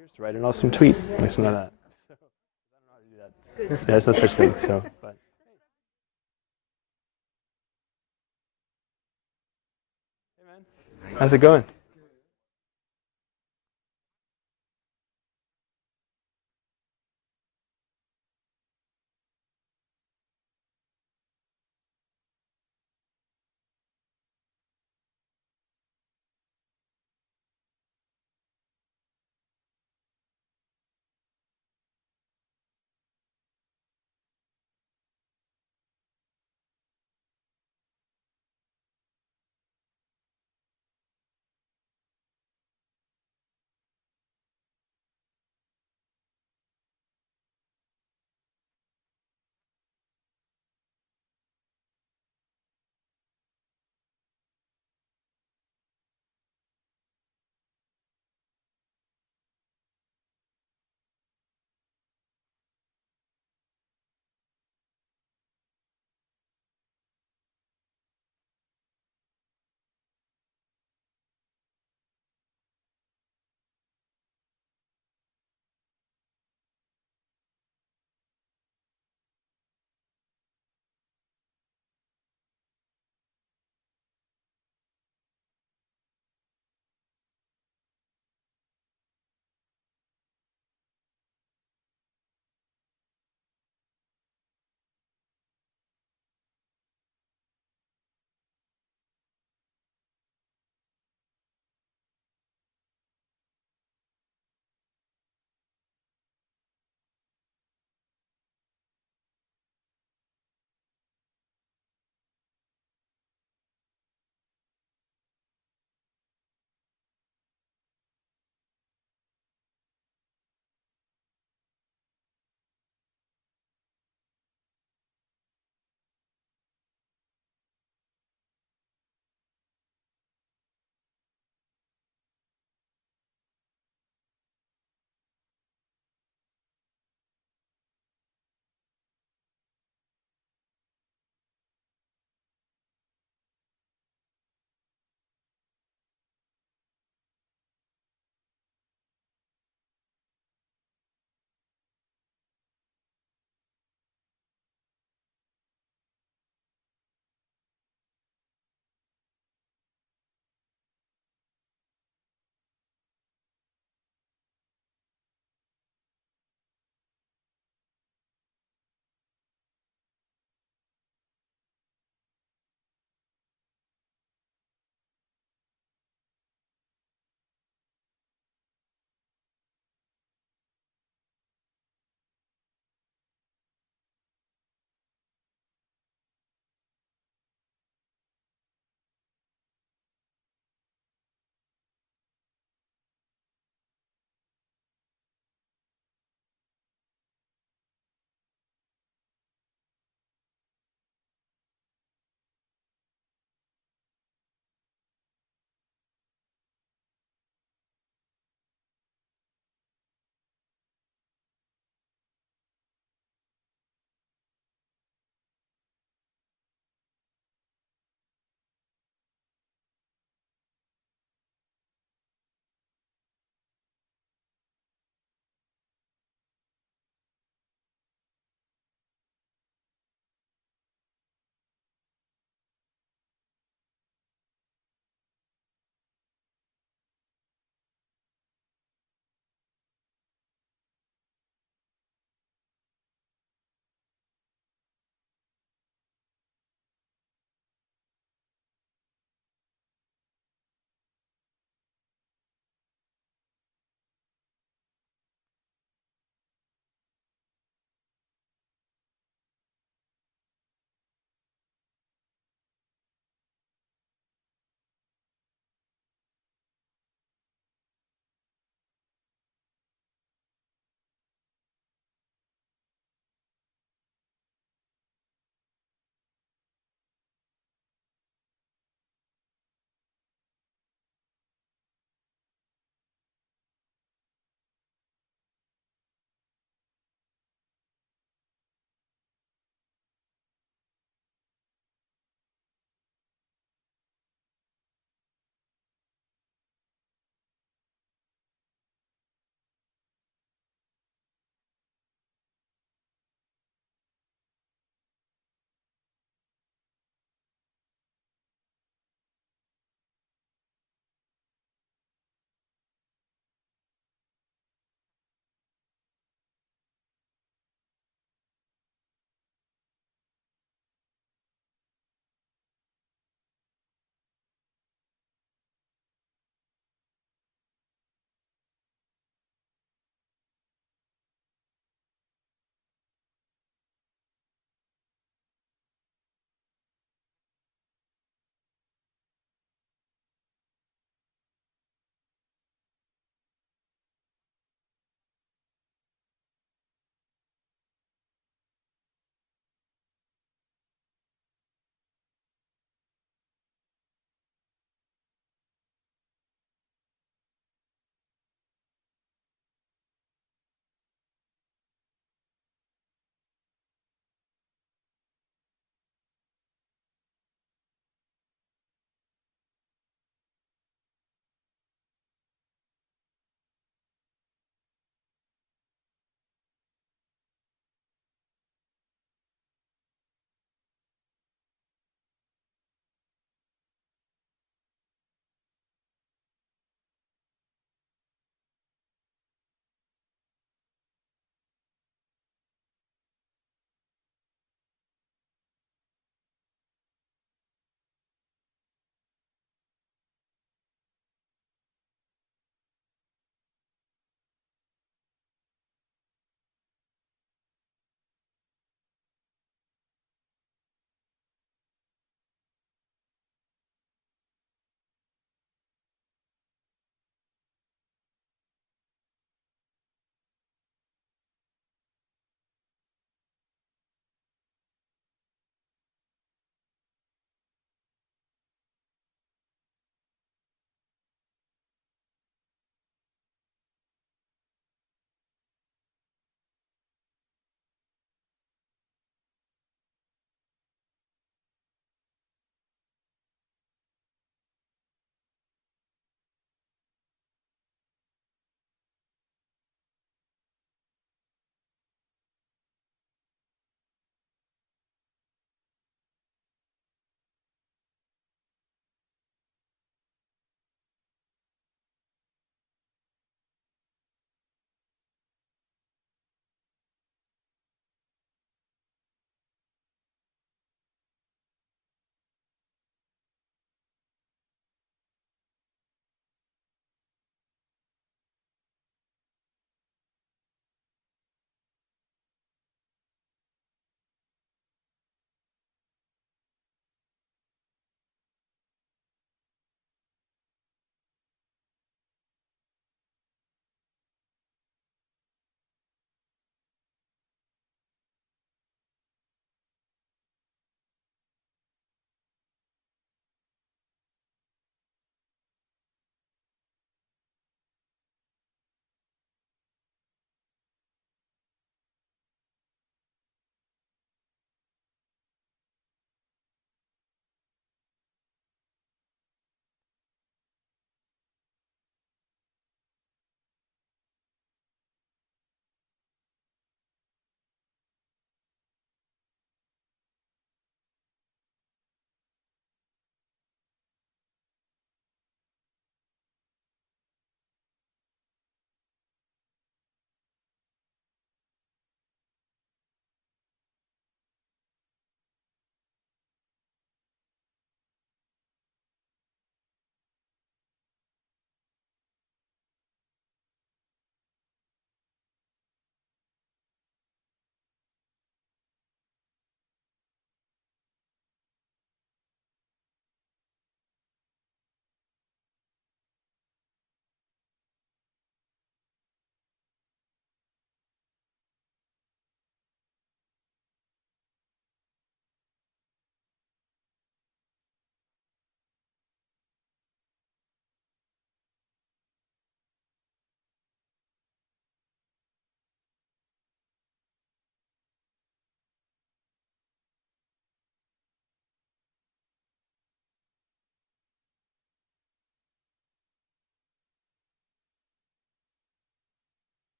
here's to write an awesome tweet. Like something like that. So, I don't know how to do that. There's no such thing. So, but hey, man, how's it going?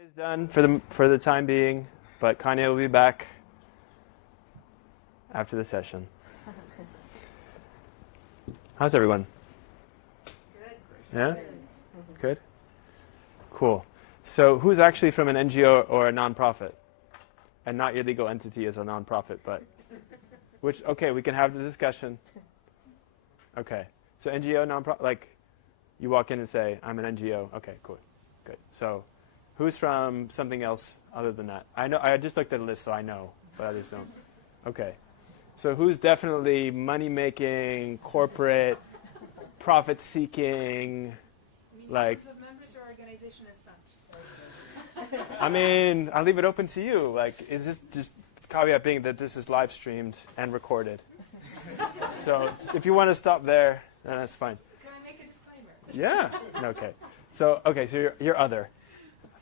is done for the time being, but Kanye will be back after the session. How's everyone? Good. Yeah? Good? Cool. So who's actually from an NGO or a nonprofit? And not your legal entity as a nonprofit, but which, okay, we can have the discussion. Okay. So NGO, nonprofit, like you walk in and say, I'm an NGO. Okay, cool. Good. So who's from something else other than that? I know, I just looked at a list, so I know, but others don't. Okay. So who's definitely money-making, corporate, profit-seeking, like... Numbers of members or organization as such? I mean, I'll leave it open to you. Like, it's just caveat being that this is live streamed and recorded. So if you want to stop there, then that's fine. Can I make a disclaimer? Yeah. Okay. So you're other.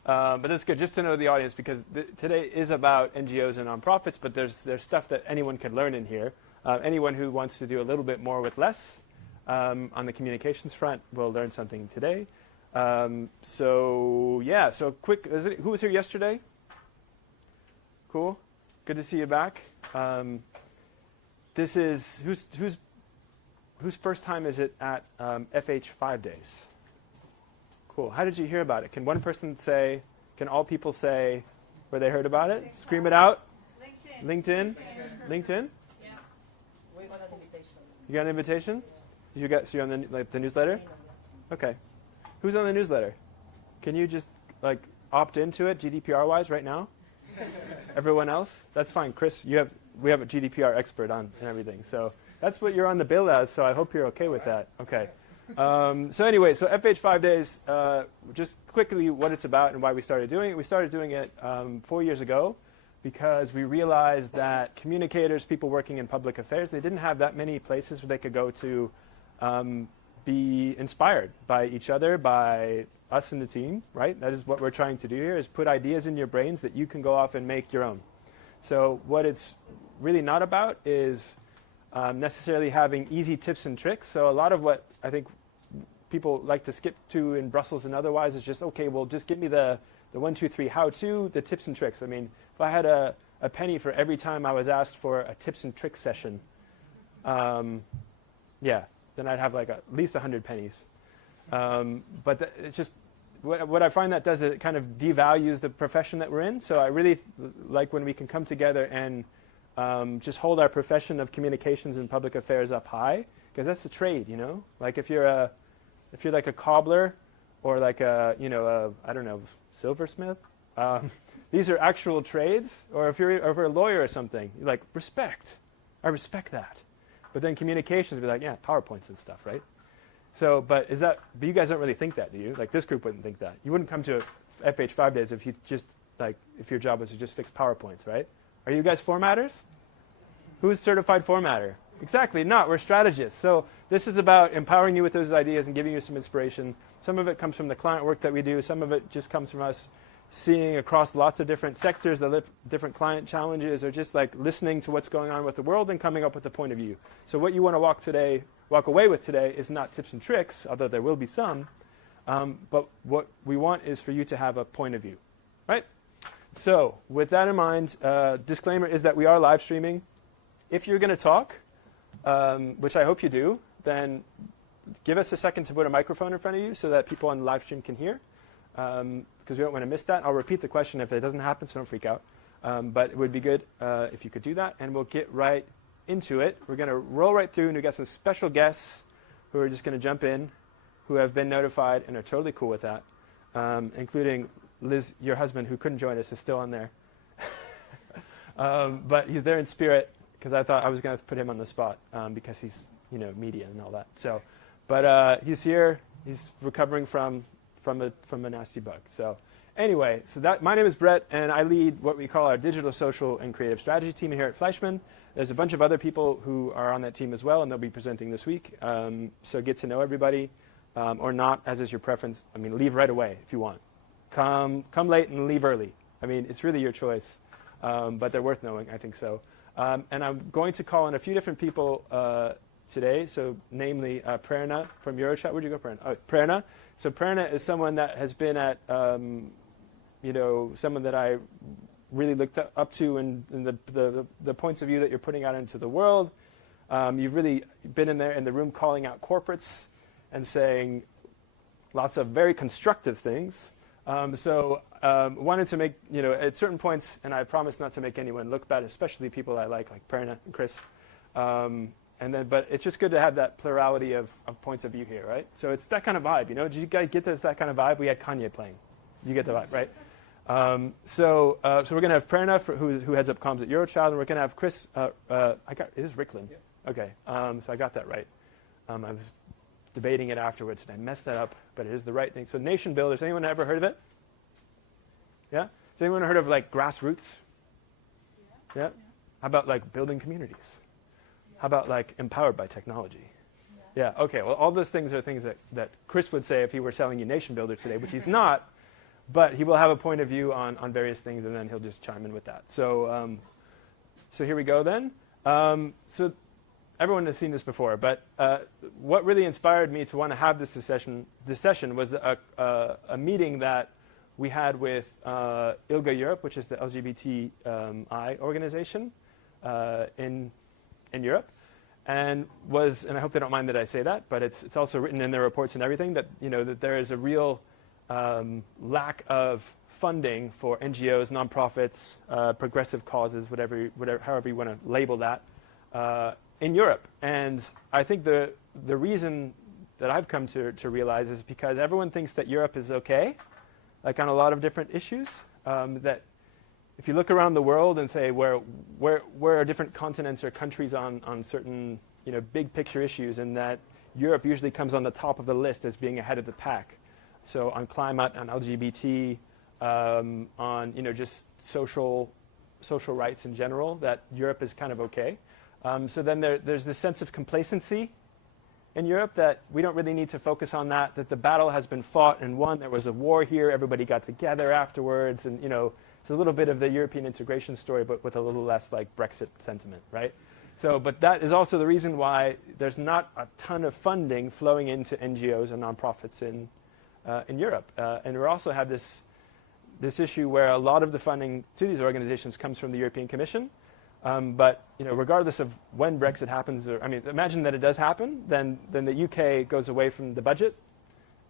But that's good, just to know the audience, because today is about NGOs and nonprofits, but there's stuff that anyone can learn in here. Anyone who wants to do a little bit more with less on the communications front will learn something today. So quick, who was here yesterday? Cool. Good to see you back. This is, whose first time is it at FH 5 days? Cool. How did you hear about it? Can one person say, can all people say where they heard about it? Scream it out. LinkedIn? LinkedIn? Yeah. We got an invitation. You got an invitation? So you're on the newsletter? Okay. Who's on the newsletter? Can you just opt into it GDPR-wise right now? Everyone else? That's fine. Chris, we have a GDPR expert on and everything. So that's what you're on the bill as, so I hope you're okay with that. Okay. So anyway, so FH 5 days, just quickly what it's about and why we started doing it. We started doing it 4 years ago because we realized that communicators, people working in public affairs, they didn't have that many places where they could go to be inspired by each other, by us in the team, right? That is what we're trying to do here, is put ideas in your brains that you can go off and make your own. So what it's really not about is necessarily having easy tips and tricks. So a lot of what I think people like to skip to in Brussels and otherwise is just, okay, well, just give me the 1, 2, 3 how-to, the tips and tricks. I mean, if I had a penny for every time I was asked for a tips and tricks session, then I'd have at least 100 pennies. But it's just, what I find that does is it kind of devalues the profession that we're in. So I really like when we can come together and just hold our profession of communications and public affairs up high, because that's the trade, you know? Like if you're like a cobbler or like I don't know, silversmith, these are actual trades. Or if you're a lawyer or something, you're like, respect. I respect that. But then communications would be like, yeah, PowerPoints and stuff, right? So, but you guys don't really think that, do you? Like this group wouldn't think that. You wouldn't come to FH 5 days if you just, if your job was to just fix PowerPoints, right? Are you guys formatters? Who's certified formatter? Exactly not. We're strategists. So this is about empowering you with those ideas and giving you some inspiration. Some of it comes from the client work that we do. Some of it just comes from us seeing across lots of different sectors, the different client challenges, or just listening to what's going on with the world and coming up with a point of view. So what you want to walk away with today is not tips and tricks, although there will be some, but what we want is for you to have a point of view, right? So with that in mind, disclaimer is that we are live streaming. If you're going to talk, which I hope you do, then give us a second to put a microphone in front of you so that people on the live stream can hear, because we don't want to miss that. I'll repeat the question if it doesn't happen, so don't freak out. But it would be good if you could do that, and we'll get right into it. We're going to roll right through, and we've got some special guests who are just going to jump in, who have been notified and are totally cool with that, including Liz, your husband, who couldn't join us, is still on there. But he's there in spirit, because I thought I was going to put him on the spot because he's, media and all that. So, but he's here. He's recovering from a nasty bug. So anyway, my name is Brett, and I lead what we call our digital, social, and creative strategy team here at Fleischmann. There's a bunch of other people who are on that team as well, and they'll be presenting this week. So get to know everybody, or not, as is your preference. I mean, leave right away if you want. Come late and leave early. I mean, it's really your choice, but they're worth knowing, I think so. And I'm going to call on a few different people today, so namely Prerna from Eurochat. Where'd you go, Prerna? Oh, Prerna. So Prerna is someone that has been at someone that I really looked up to in the points of view that you're putting out into the world. You've really been in there in the room calling out corporates and saying lots of very constructive things. Wanted to make, at certain points, and I promise not to make anyone look bad, especially people I like Perna and Chris. But it's just good to have that plurality of points of view here, right? So it's that kind of vibe, Did you guys get that kind of vibe? We had Kanye playing. You get the vibe, right? So we're going to have Perna, who heads up comms at Eurochild, and we're going to have Chris. It is Ricklin. Yeah. Okay, so I got that right. I was debating it afterwards, and I messed that up, but it is the right thing. So nation builders, anyone ever heard of it? Yeah? Has anyone heard of grassroots? Yeah? How about building communities? How about empowered by technology? Yeah, okay, well all those things are things that Chris would say if he were selling you Nation Builder today, which he's not, but he will have a point of view on various things, and then he'll just chime in with that. So here we go then. So everyone has seen this before, but what really inspired me to want to have this session was a meeting that we had with ILGA Europe, which is the LGBTI organization in Europe, and I hope they don't mind that I say that, but it's also written in their reports and everything that that there is a real lack of funding for NGOs, nonprofits, progressive causes, however you want to label that, in Europe. And I think the reason that I've come to realize is because everyone thinks that Europe is okay, on a lot of different issues. That if you look around the world and say where are different continents or countries on certain big picture issues, and that Europe usually comes on the top of the list as being ahead of the pack. So on climate, on LGBT, on just social rights in general, that Europe is kind of okay. So then there's this sense of complacency in Europe that we don't really need to focus on that the battle has been fought and won. There was a war here, everybody got together afterwards, and it's a little bit of the European integration story, but with a little less Brexit sentiment, right? So, but that is also the reason why there's not a ton of funding flowing into NGOs and nonprofits in Europe. And we also have this issue where a lot of the funding to these organizations comes from the European Commission. But regardless of when Brexit happens, imagine that it does happen, then the UK goes away from the budget,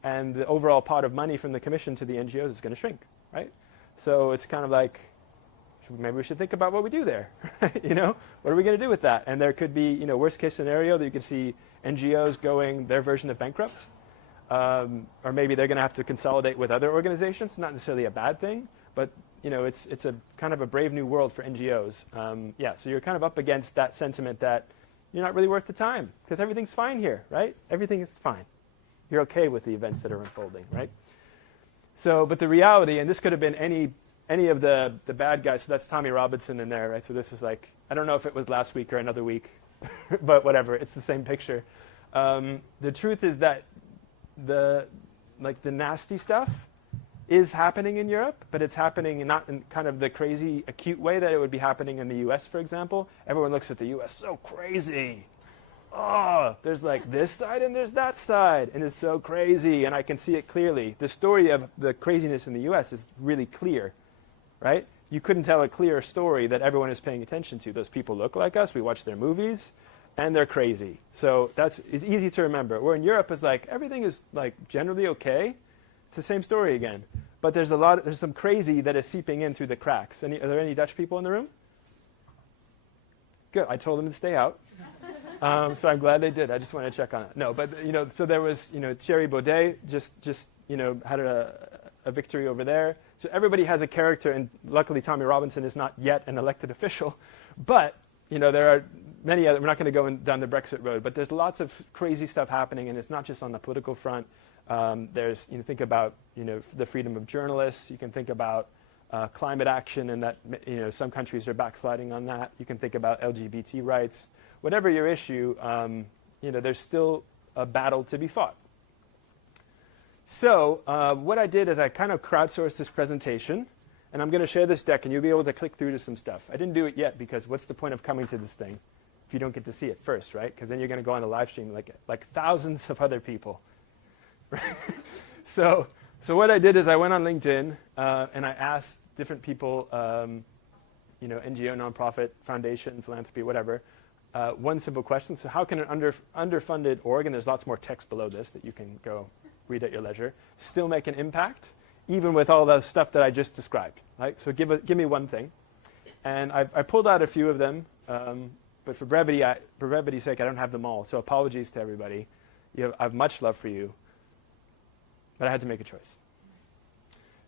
and the overall pot of money from the Commission to the NGOs is going to shrink, right? So it's kind of maybe we should think about what we do there. What are we going to do with that? And there could be, worst case scenario that you could see NGOs going their version of bankrupt, or maybe they're going to have to consolidate with other organizations. Not necessarily a bad thing, but it's a kind of a brave new world for NGOs. So you're kind of up against that sentiment that you're not really worth the time because everything's fine here, right? Everything is fine. You're okay with the events that are unfolding, right? So, but the reality, and this could have been any of the bad guys. So that's Tommy Robinson in there, right? So this is I don't know if it was last week or another week, but whatever. It's the same picture. The truth is that the nasty stuff is happening in Europe, but it's happening not in kind of the crazy acute way that it would be happening in the US, for example. Everyone looks at the US so crazy. Oh, there's this side and there's that side, and it's so crazy, and I can see it clearly. The story of the craziness in the US is really clear, right? You couldn't tell a clearer story that everyone is paying attention to. Those people look like us, we watch their movies, and they're crazy. So it's easy to remember. Where in Europe is everything is generally okay. It's the same story again. But there's some crazy that is seeping in through the cracks. Are there any Dutch people in the room? Good. I told them to stay out. So I'm glad they did. I just want to check on it. No, but so there was Thierry Baudet just had a victory over there. So everybody has a character, and luckily Tommy Robinson is not yet an elected official. But there are many other. We're not going to go down the Brexit road, but there's lots of crazy stuff happening, and it's not just on the political front. There's think about the freedom of journalists. You can think about climate action, and that some countries are backsliding on that. You can think about LGBT rights. Whatever your issue, there's still a battle to be fought. So what I did is I kind of crowdsourced this presentation, and I'm going to share this deck, and you'll be able to click through to some stuff. I didn't do it yet because what's the point of coming to this thing if you don't get to see it first, right? Because then you're going to go on the live stream like thousands of other people. Right? So So what I did is I went on LinkedIn and I asked different people, NGO, nonprofit, foundation, philanthropy, whatever, one simple question. So how can an underfunded org, and there's lots more text below this that you can go read at your leisure, still make an impact, even with all the stuff that I just described? Right? So give me one thing. And I pulled out a few of them, but for brevity's sake, I don't have them all. So apologies to everybody. I have much love for you, but I had to make a choice.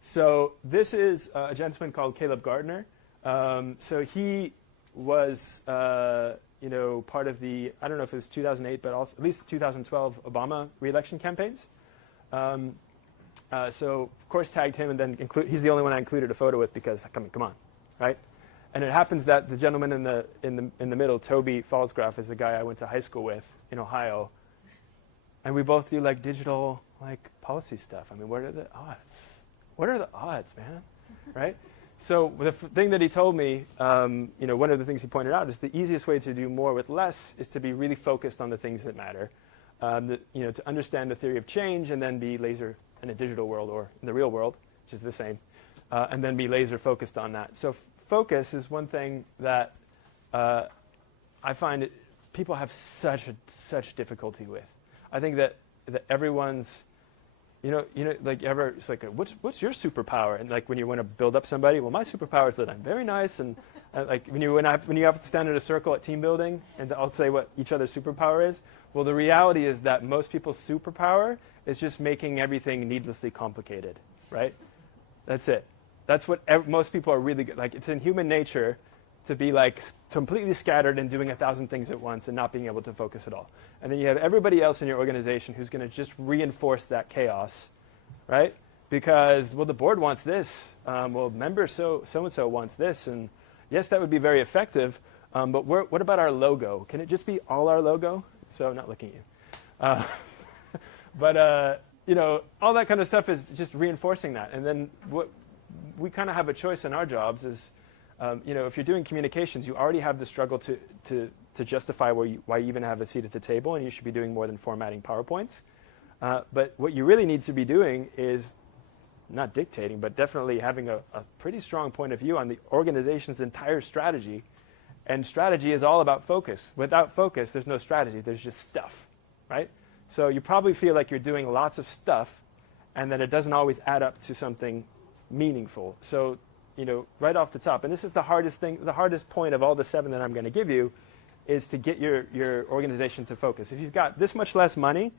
So this is a gentleman called Caleb Gardner. So he was, part of the, I don't know if it was 2008, but also at least 2012 Obama re-election campaigns. So of course tagged him, and then he's the only one I included a photo with because come on, right? And it happens that the gentleman in the middle, Toby Fallsgraf, is the guy I went to high school with in Ohio, and we both do like digital policy stuff. I mean, what are the odds? What are the odds, man? Right? So the thing that he told me, one of the things he pointed out is the easiest way to do more with less is to be really focused on the things that matter. To understand the theory of change and then be laser in a digital world or in the real world, which is the same, and then be laser focused on that. So focus is one thing that I find people have such difficulty with. I think that everyone's, it's like, what's your superpower? And like when you want to build up somebody, well, my superpower is that I'm very nice. And like when you have to stand in a circle at team building, and I'll say what each other's superpower is. Well, the reality is that most people's superpower is just making everything needlessly complicated, right? That's it. That's what most people are really good. Like it's in human nature to be like completely scattered and doing 1,000 things at once and not being able to focus at all. And then you have everybody else in your organization who's going to just reinforce that chaos, right? Because, well, the board wants this. Member so-and-so wants this. And yes, that would be very effective. But what about our logo? Can it just be all our logo? So I'm not looking at you. But all that kind of stuff is just reinforcing that. And then what we kind of have a choice in our jobs is, if you're doing communications, you already have the struggle to justify why you even have a seat at the table, and you should be doing more than formatting PowerPoints. But what you really need to be doing is not dictating, but definitely having a pretty strong point of view on the organization's entire strategy. And strategy is all about focus. Without focus, there's no strategy. There's just stuff, right? So you probably feel like you're doing lots of stuff, and that it doesn't always add up to something meaningful. So, right off the top, and this is the hardest point of all the 7 that I'm going to give you, is to get your organization to focus. If you've got this much less money,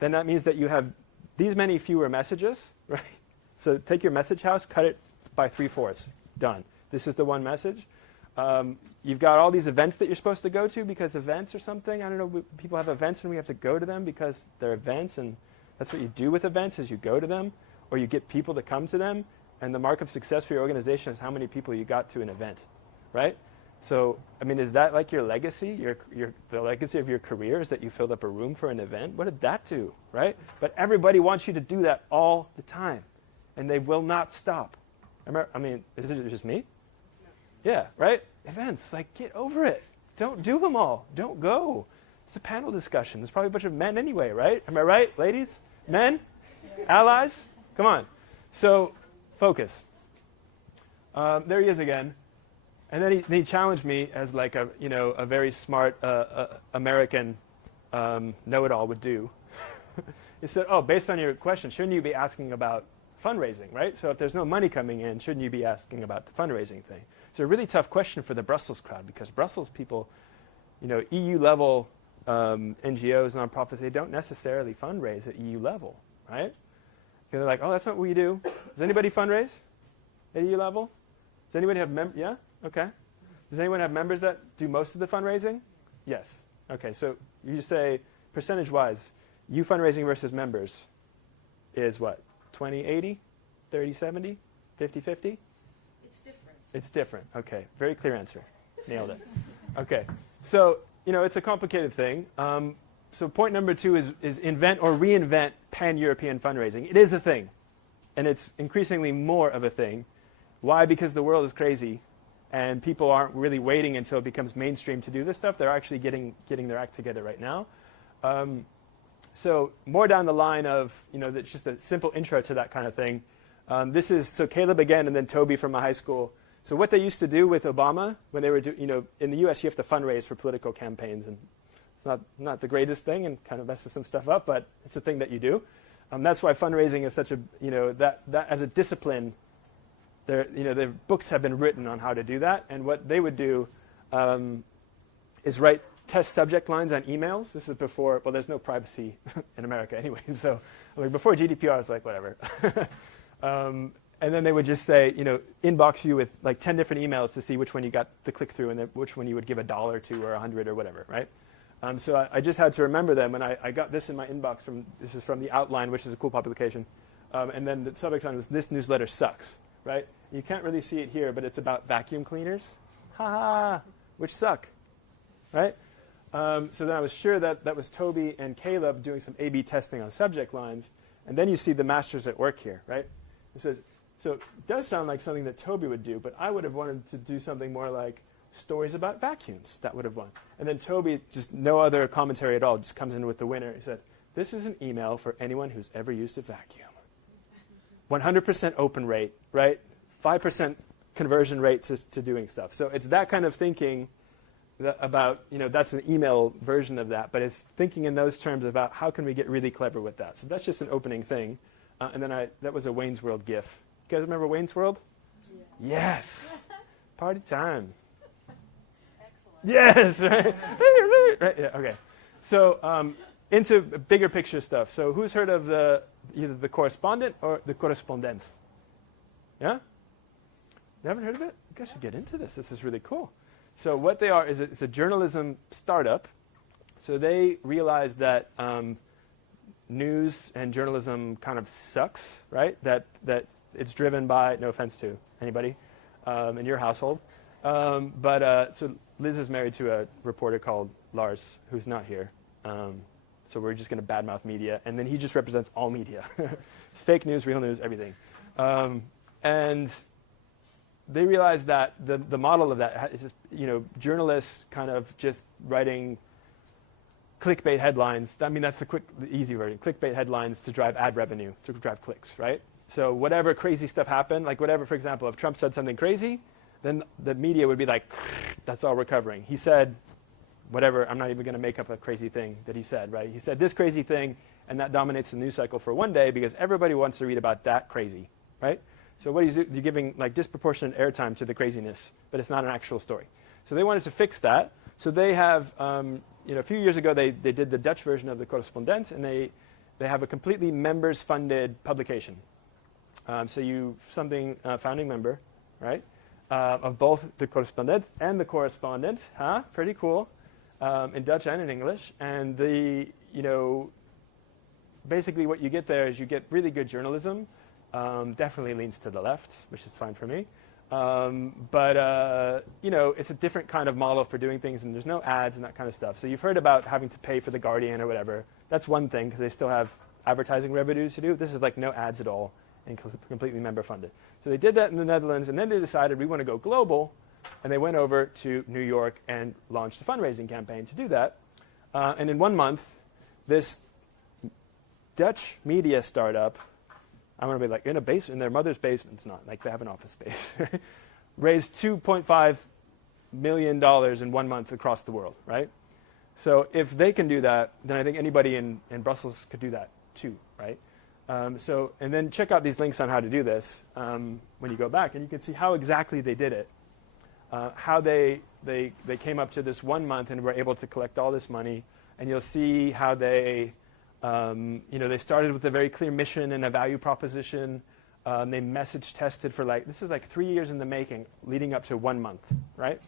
then that means that you have these many fewer messages, right? So take your message house, cut it by 3/4, done. This is the one message. You've got all these events that you're supposed to go to because events or something. I don't know, people have events and we have to go to them because they're events, and that's what you do with events is you go to them, or you get people to come to them. And the mark of success for your organization is how many people you got to an event, right? So, I mean, is that like your legacy? The legacy of your career is that you filled up a room for an event? What did that do, right? But everybody wants you to do that all the time, and they will not stop. Is it just me? No. Yeah, right? Events, get over it. Don't do them all. Don't go. It's a panel discussion. There's probably a bunch of men anyway, right? Am I right, ladies? Men? Allies? Come on. So, focus. There he is again. And then he challenged me as like a very smart American know-it-all would do. He said, based on your question, shouldn't you be asking about fundraising, right? So if there's no money coming in, shouldn't you be asking about the fundraising thing? It's a really tough question for the Brussels crowd because Brussels people, EU-level NGOs, nonprofits, they don't necessarily fundraise at EU level, right? They're like, that's not what we do. Does anybody fundraise at EU level? Does anybody have yeah? Okay. Does anyone have members that do most of the fundraising? Yes. Okay, so you just say, percentage-wise, you fundraising versus members is what? 20-80? 30-70? 50-50? It's different. It's different. Okay, very clear answer. Nailed it. Okay, so, it's a complicated thing. So point number 2 is invent or reinvent pan-European fundraising. It is a thing, and it's increasingly more of a thing. Why? Because the world is crazy, and people aren't really waiting until it becomes mainstream to do this stuff. They're actually getting their act together right now. So more down the line of, that's just a simple intro to that kind of thing. This is, so Caleb again, and then Toby from my high school. So what they used to do with Obama, when they were, in the U.S. you have to fundraise for political campaigns, and it's not the greatest thing and kind of messes some stuff up, but it's a thing that you do. That's why fundraising is such a, that as a discipline, their books have been written on how to do that. And what they would do is write test subject lines on emails. This is before, well, there's no privacy in America anyway. So like before GDPR, I was like, whatever. And then they would just say, inbox you with like 10 different emails to see which one you got the click through and then which one you would give $1 to or 100 or whatever, right? So I just had to remember them, and I got this in my inbox this is from The Outline, which is a cool publication. And then the subject line was, "This newsletter sucks," right? You can't really see it here, but it's about vacuum cleaners, which suck, right? So then I was sure that was Toby and Caleb doing some A/B testing on subject lines, and then you see the masters at work here, right? It says, so it does sound like something that Toby would do, but I would have wanted to do something more like stories about vacuums. That would have won. And then Toby, just no other commentary at all, just comes in with the winner. He said, "This is an email for anyone who's ever used a vacuum. 100% open rate, right? 5% conversion rate to doing stuff." So it's that kind of thinking about, that's an email version of that, but it's thinking in those terms about how can we get really clever with that. So that's just an opening thing. And then that was a Wayne's World GIF. You guys remember Wayne's World? Yeah. Yes. Party time. Yes, right? Right, yeah, okay. So into bigger picture stuff. So who's heard of either the correspondent or the correspondence? Yeah? You haven't heard of it? You guys should get into this. This is really cool. So what they are is it's a journalism startup. So they realized that news and journalism kind of sucks, right? That it's driven by, no offense to anybody in your household. So Liz is married to a reporter called Lars, who's not here. So we're just going to badmouth media. And then he just represents all media. Fake news, real news, everything. And they realized that the model of that is just, journalists kind of just writing clickbait headlines. I mean, that's the easy version. Clickbait headlines to drive ad revenue, to drive clicks, right? So whatever crazy stuff happened, like whatever, for example, if Trump said something crazy, then the media would be like, "That's all we're covering. He said whatever, I'm not even going to make up a crazy thing that he said," right? He said this crazy thing, and that dominates the news cycle for one day because everybody wants to read about that crazy, right? So what he's you're giving like disproportionate airtime to the craziness, but it's not an actual story. So they wanted to fix that. So they have, a few years ago, they did the Dutch version of the Correspondent, and they have a completely members-funded publication. So founding member, right? Of both the Correspondent and the Correspondent, pretty cool, in Dutch and in English. And basically what you get there is you get really good journalism. Definitely leans to the left, which is fine for me. It's a different kind of model for doing things, and there's no ads and that kind of stuff. So you've heard about having to pay for The Guardian or whatever. That's one thing, because they still have advertising revenues to do. This is like no ads at all and completely member-funded. So they did that in the Netherlands, and then they decided we want to go global, and they went over to New York and launched a fundraising campaign to do that. And in 1 month, this Dutch media startup, I'm going to be like in their mother's basement. It's not like they have an office space. Raised $2.5 million in 1 month across the world, right? So if they can do that, then I think anybody in Brussels could do that too, right? And then check out these links on how to do this when you go back, and you can see how exactly they did it, how they came up to this 1 month and were able to collect all this money, and you'll see how they started with a very clear mission and a value proposition. They message tested for this is 3 years in the making, leading up to 1 month, right?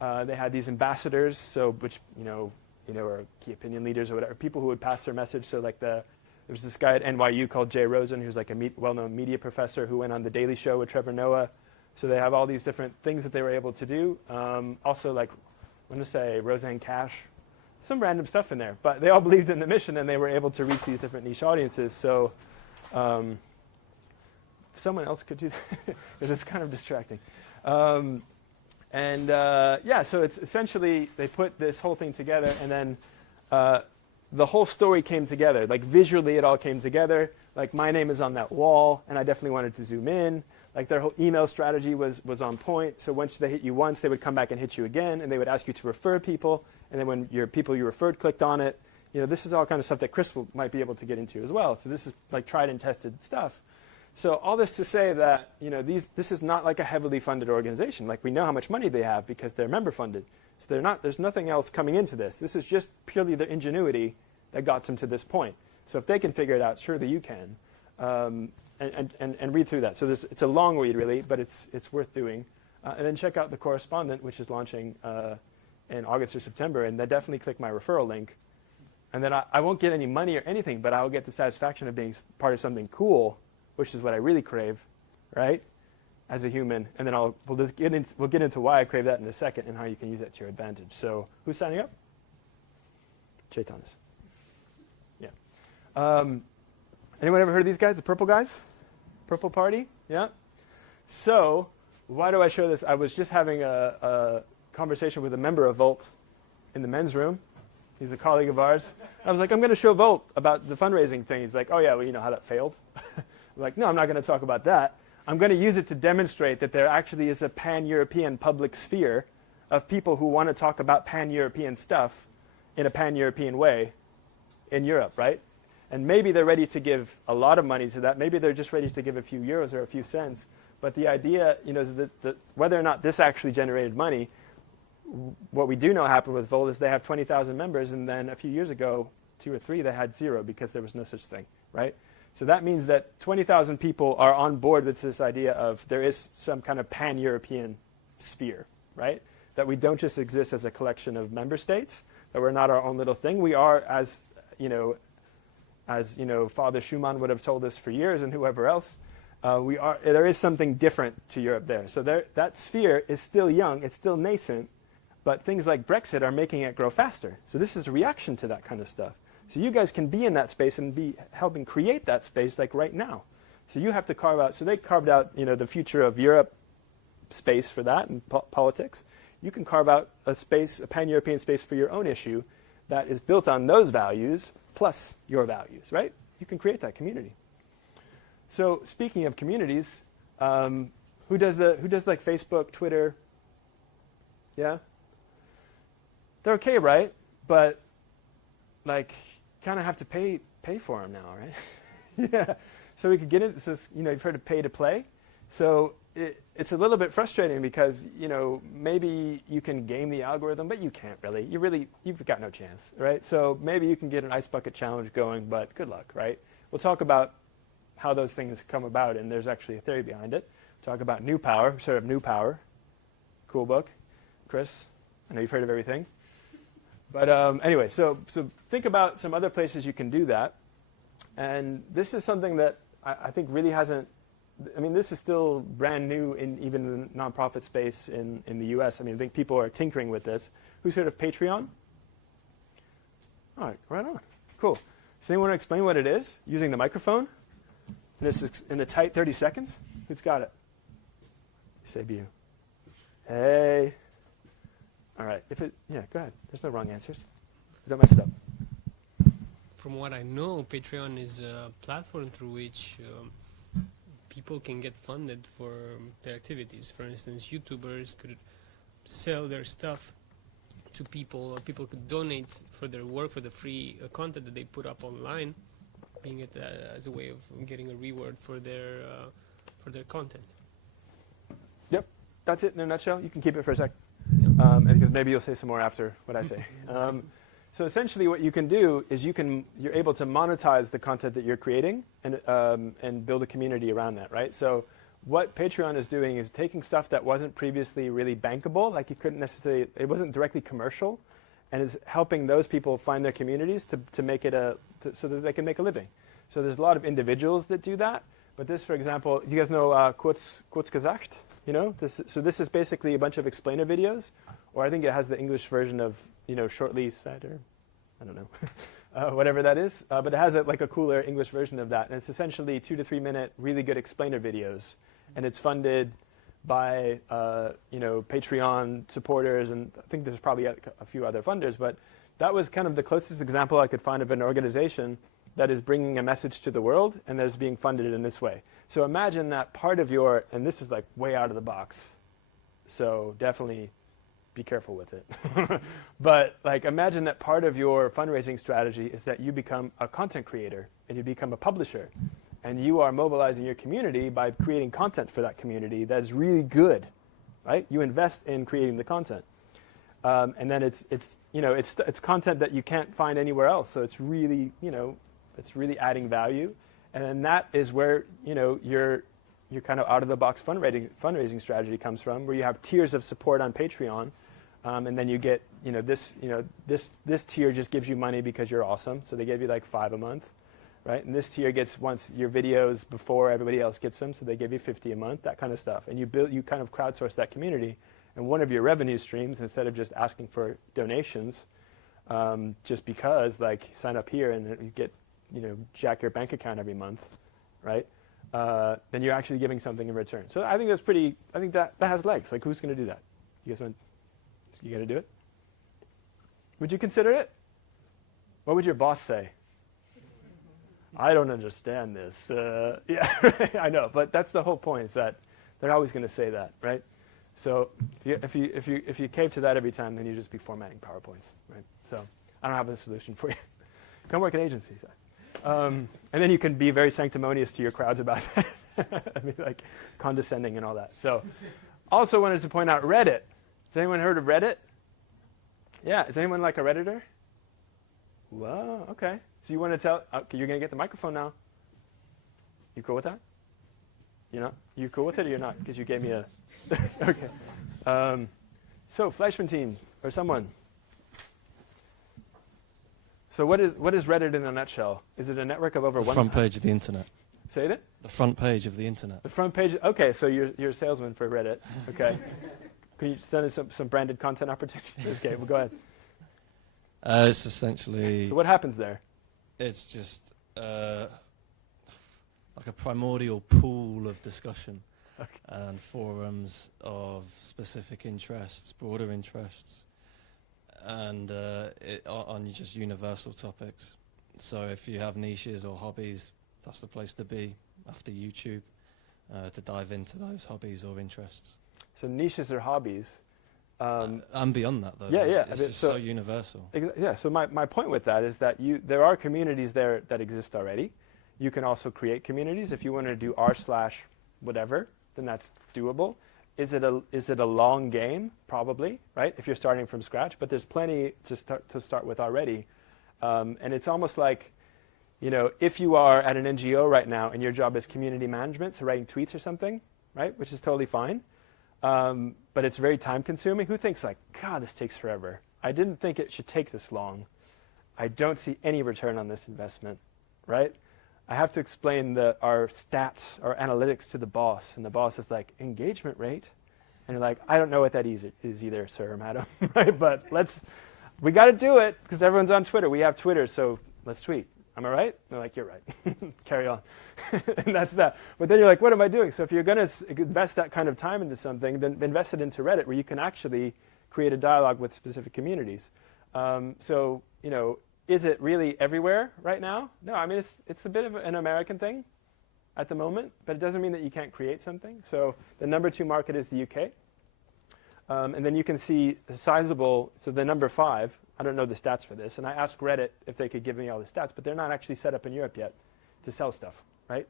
They had these ambassadors, which are key opinion leaders or whatever, people who would pass their message. So there was this guy at NYU called Jay Rosen, who's like a well-known media professor who went on The Daily Show with Trevor Noah. So they have all these different things that they were able to do. Also, I'm going to say Roseanne Cash, some random stuff in there. But they all believed in the mission, and they were able to reach these different niche audiences. So someone else could do that, because it's kind of distracting. So it's essentially they put this whole thing together, and then the whole story came together. Like visually, it all came together. Like my name is on that wall, and I definitely wanted to zoom in. Like their whole email strategy was on point. So once they hit you once, they would come back and hit you again, and they would ask you to refer people. And then when your people you referred clicked on it, this is all kind of stuff that Chris might be able to get into as well. So this is like tried and tested stuff. So all this to say that this is not like a heavily funded organization. Like we know how much money they have because they're member funded. So they're not. There's nothing else coming into this. This is just purely their ingenuity that got them to this point. So if they can figure it out, surely you can. And read through that. So it's a long read, really, but it's worth doing. And then check out The Correspondent, which is launching in August or September. And then definitely click my referral link. And then I won't get any money or anything, but I'll get the satisfaction of being part of something cool, which is what I really crave, right, as a human. And then we'll get into why I crave that in a second and how you can use that to your advantage. So who's signing up? Chaitan is. Yeah. Anyone ever heard of these guys, the Purple guys? Purple Party? Yeah? So why do I show this? I was just having a conversation with a member of Volt in the men's room. He's a colleague of ours. I was like, I'm going to show Volt about the fundraising thing. He's like, oh, yeah, well, you know how that failed? I'm like, no, I'm not going to talk about that. I'm going to use it to demonstrate that there actually is a pan-European public sphere of people who want to talk about pan-European stuff in a pan-European way in Europe, right? And maybe they're ready to give a lot of money to that. Maybe they're just ready to give a few euros or a few cents. But the idea, is that whether or not this actually generated money, what we do know happened with Volt is they have 20,000 members, and then a few years ago, 2 or 3, they had 0 because there was no such thing, right? So that means that 20,000 people are on board with this idea of there is some kind of pan-European sphere, right? That we don't just exist as a collection of member states, that we're not our own little thing. We are, as Father Schumann would have told us for years, and whoever else, there is something different to Europe there. So that sphere is still young, it's still nascent, but things like Brexit are making it grow faster. So this is a reaction to that kind of stuff. So you guys can be in that space and be helping create that space like right now. So you have to carve out, so they carved out the future of Europe space for that and politics. You can carve out a space, a pan-European space for your own issue that is built on those values plus your values, right? You can create that community. So speaking of communities, who does like Facebook, Twitter? Yeah? They're okay, right? But like kind of have to pay for them now, right? Yeah. So we could get into this, you've heard of pay to play. So it's a little bit frustrating because, maybe you can game the algorithm, but you can't really. You've got no chance, right? So maybe you can get an ice bucket challenge going, but good luck, right? We'll talk about how those things come about, and there's actually a theory behind it. Talk about New Power, sort of New Power. Cool book. Chris, I know you've heard of everything. But anyway, so think about some other places you can do that. And this is something that I think really hasn't, this is still brand new in even the nonprofit space in the US. I think people are tinkering with this. Who's heard of Patreon? All right on. Cool. Does anyone want to explain what it is using the microphone? This is in a tight 30 seconds. Who's got it? Say you. Hey. All right. Go ahead. There's no wrong answers. Don't mess it up. From what I know, Patreon is a platform through which people can get funded for their activities. For instance, YouTubers could sell their stuff to people, or people could donate for their work, for the free content that they put up online, being it as a way of getting a reward for their content. Yep, that's it in a nutshell. You can keep it for a sec. Yep. Because maybe you'll say some more after what I say. So essentially what you can do is you're able to monetize the content that you're creating and build a community around that, right? So what Patreon is doing is taking stuff that wasn't previously really bankable, like you couldn't necessarily, it wasn't directly commercial, and is helping those people find their communities to make it so that they can make a living. So there's a lot of individuals that do that, but this, for example, you guys know Kurz gesagt? So this is basically a bunch of explainer videos, or I think it has the English version of, shortly said, or I don't know, whatever that is. But it has a cooler English version of that. And it's essentially 2 to 3 minute, really good explainer videos. And it's funded by, Patreon supporters. And I think there's probably a few other funders. But that was kind of the closest example I could find of an organization that is bringing a message to the world and that is being funded in this way. So imagine that part of your, and this is like way out of the box, so definitely be careful with it. But like imagine that part of your fundraising strategy is that you become a content creator and you become a publisher. And you are mobilizing your community by creating content for that community that is really good, right? You invest in creating the content. And then it's content that you can't find anywhere else. So it's really, it's really adding value. And then that is where, your kind of out-of-the-box fundraising strategy comes from, where you have tiers of support on Patreon. And then you get, this tier just gives you money because you're awesome. So they give you like $5 a month. Right? And this tier gets once your videos before everybody else gets them, so they give you $50 a month, that kind of stuff. And you kind of crowdsource that community. And one of your revenue streams, instead of just asking for donations, just because, like, sign up here and you get, jack your bank account every month, right? Then you're actually giving something in return. So I think that has legs. Like, who's going to do that? You going to do it? Would you consider it? What would your boss say? I don't understand this. Yeah, I know, but that's the whole point. Is that they're always going to say that, right? So if you cave to that every time, then you just be formatting PowerPoints, right? So I don't have a solution for you. Come work at agencies, and then you can be very sanctimonious to your crowds about that. I mean, like condescending and all that. So also wanted to point out Reddit. Has anyone heard of Reddit? Yeah, is anyone like a Redditor? Wow, okay. So you want to tell, you're going to get the microphone now. You cool with that? You cool with it or you're not? Because you gave me a, okay. So Fleischman team, or someone. So what is Reddit in a nutshell? Is it a network of over the front page of the internet. Say it? The front page of the internet. The front page, okay, so you're a salesman for Reddit, okay. Can you send us some branded content opportunities? Okay, well go ahead. It's essentially... So what happens there? It's just like a primordial pool of discussion and forums of specific interests, broader interests, and on just universal topics. So if you have niches or hobbies, that's the place to be after YouTube to dive into those hobbies or interests. So niches or hobbies. And beyond that, though, yeah. It's just so universal. Yeah, so my point with that is that there are communities there that exist already. You can also create communities. If you want to do r/whatever, then that's doable. Is it a long game? Probably, right? If you're starting from scratch, but there's plenty to start with already. And it's almost like, if you are at an NGO right now and your job is community management, so writing tweets or something, right, which is totally fine. But it's very time consuming. Who thinks like, God, this takes forever. I didn't think it should take this long. I don't see any return on this investment, right? I have to explain our stats, our analytics to the boss. And the boss is like, engagement rate? And you're like, I don't know what that is either, sir or madam, right? But we got to do it because everyone's on Twitter. We have Twitter, so let's tweet. Am I right? They're like, you're right. Carry on. And that's that. But then you're like, what am I doing? So if you're going to invest that kind of time into something, then invest it into Reddit, where you can actually create a dialogue with specific communities. So, is it really everywhere right now? No, I mean, it's a bit of an American thing at the moment, but it doesn't mean that you can't create something. So the number 2 market is the UK. And then you can see sizable, so the number 5, I don't know the stats for this, and I asked Reddit if they could give me all the stats, but they're not actually set up in Europe yet to sell stuff, right?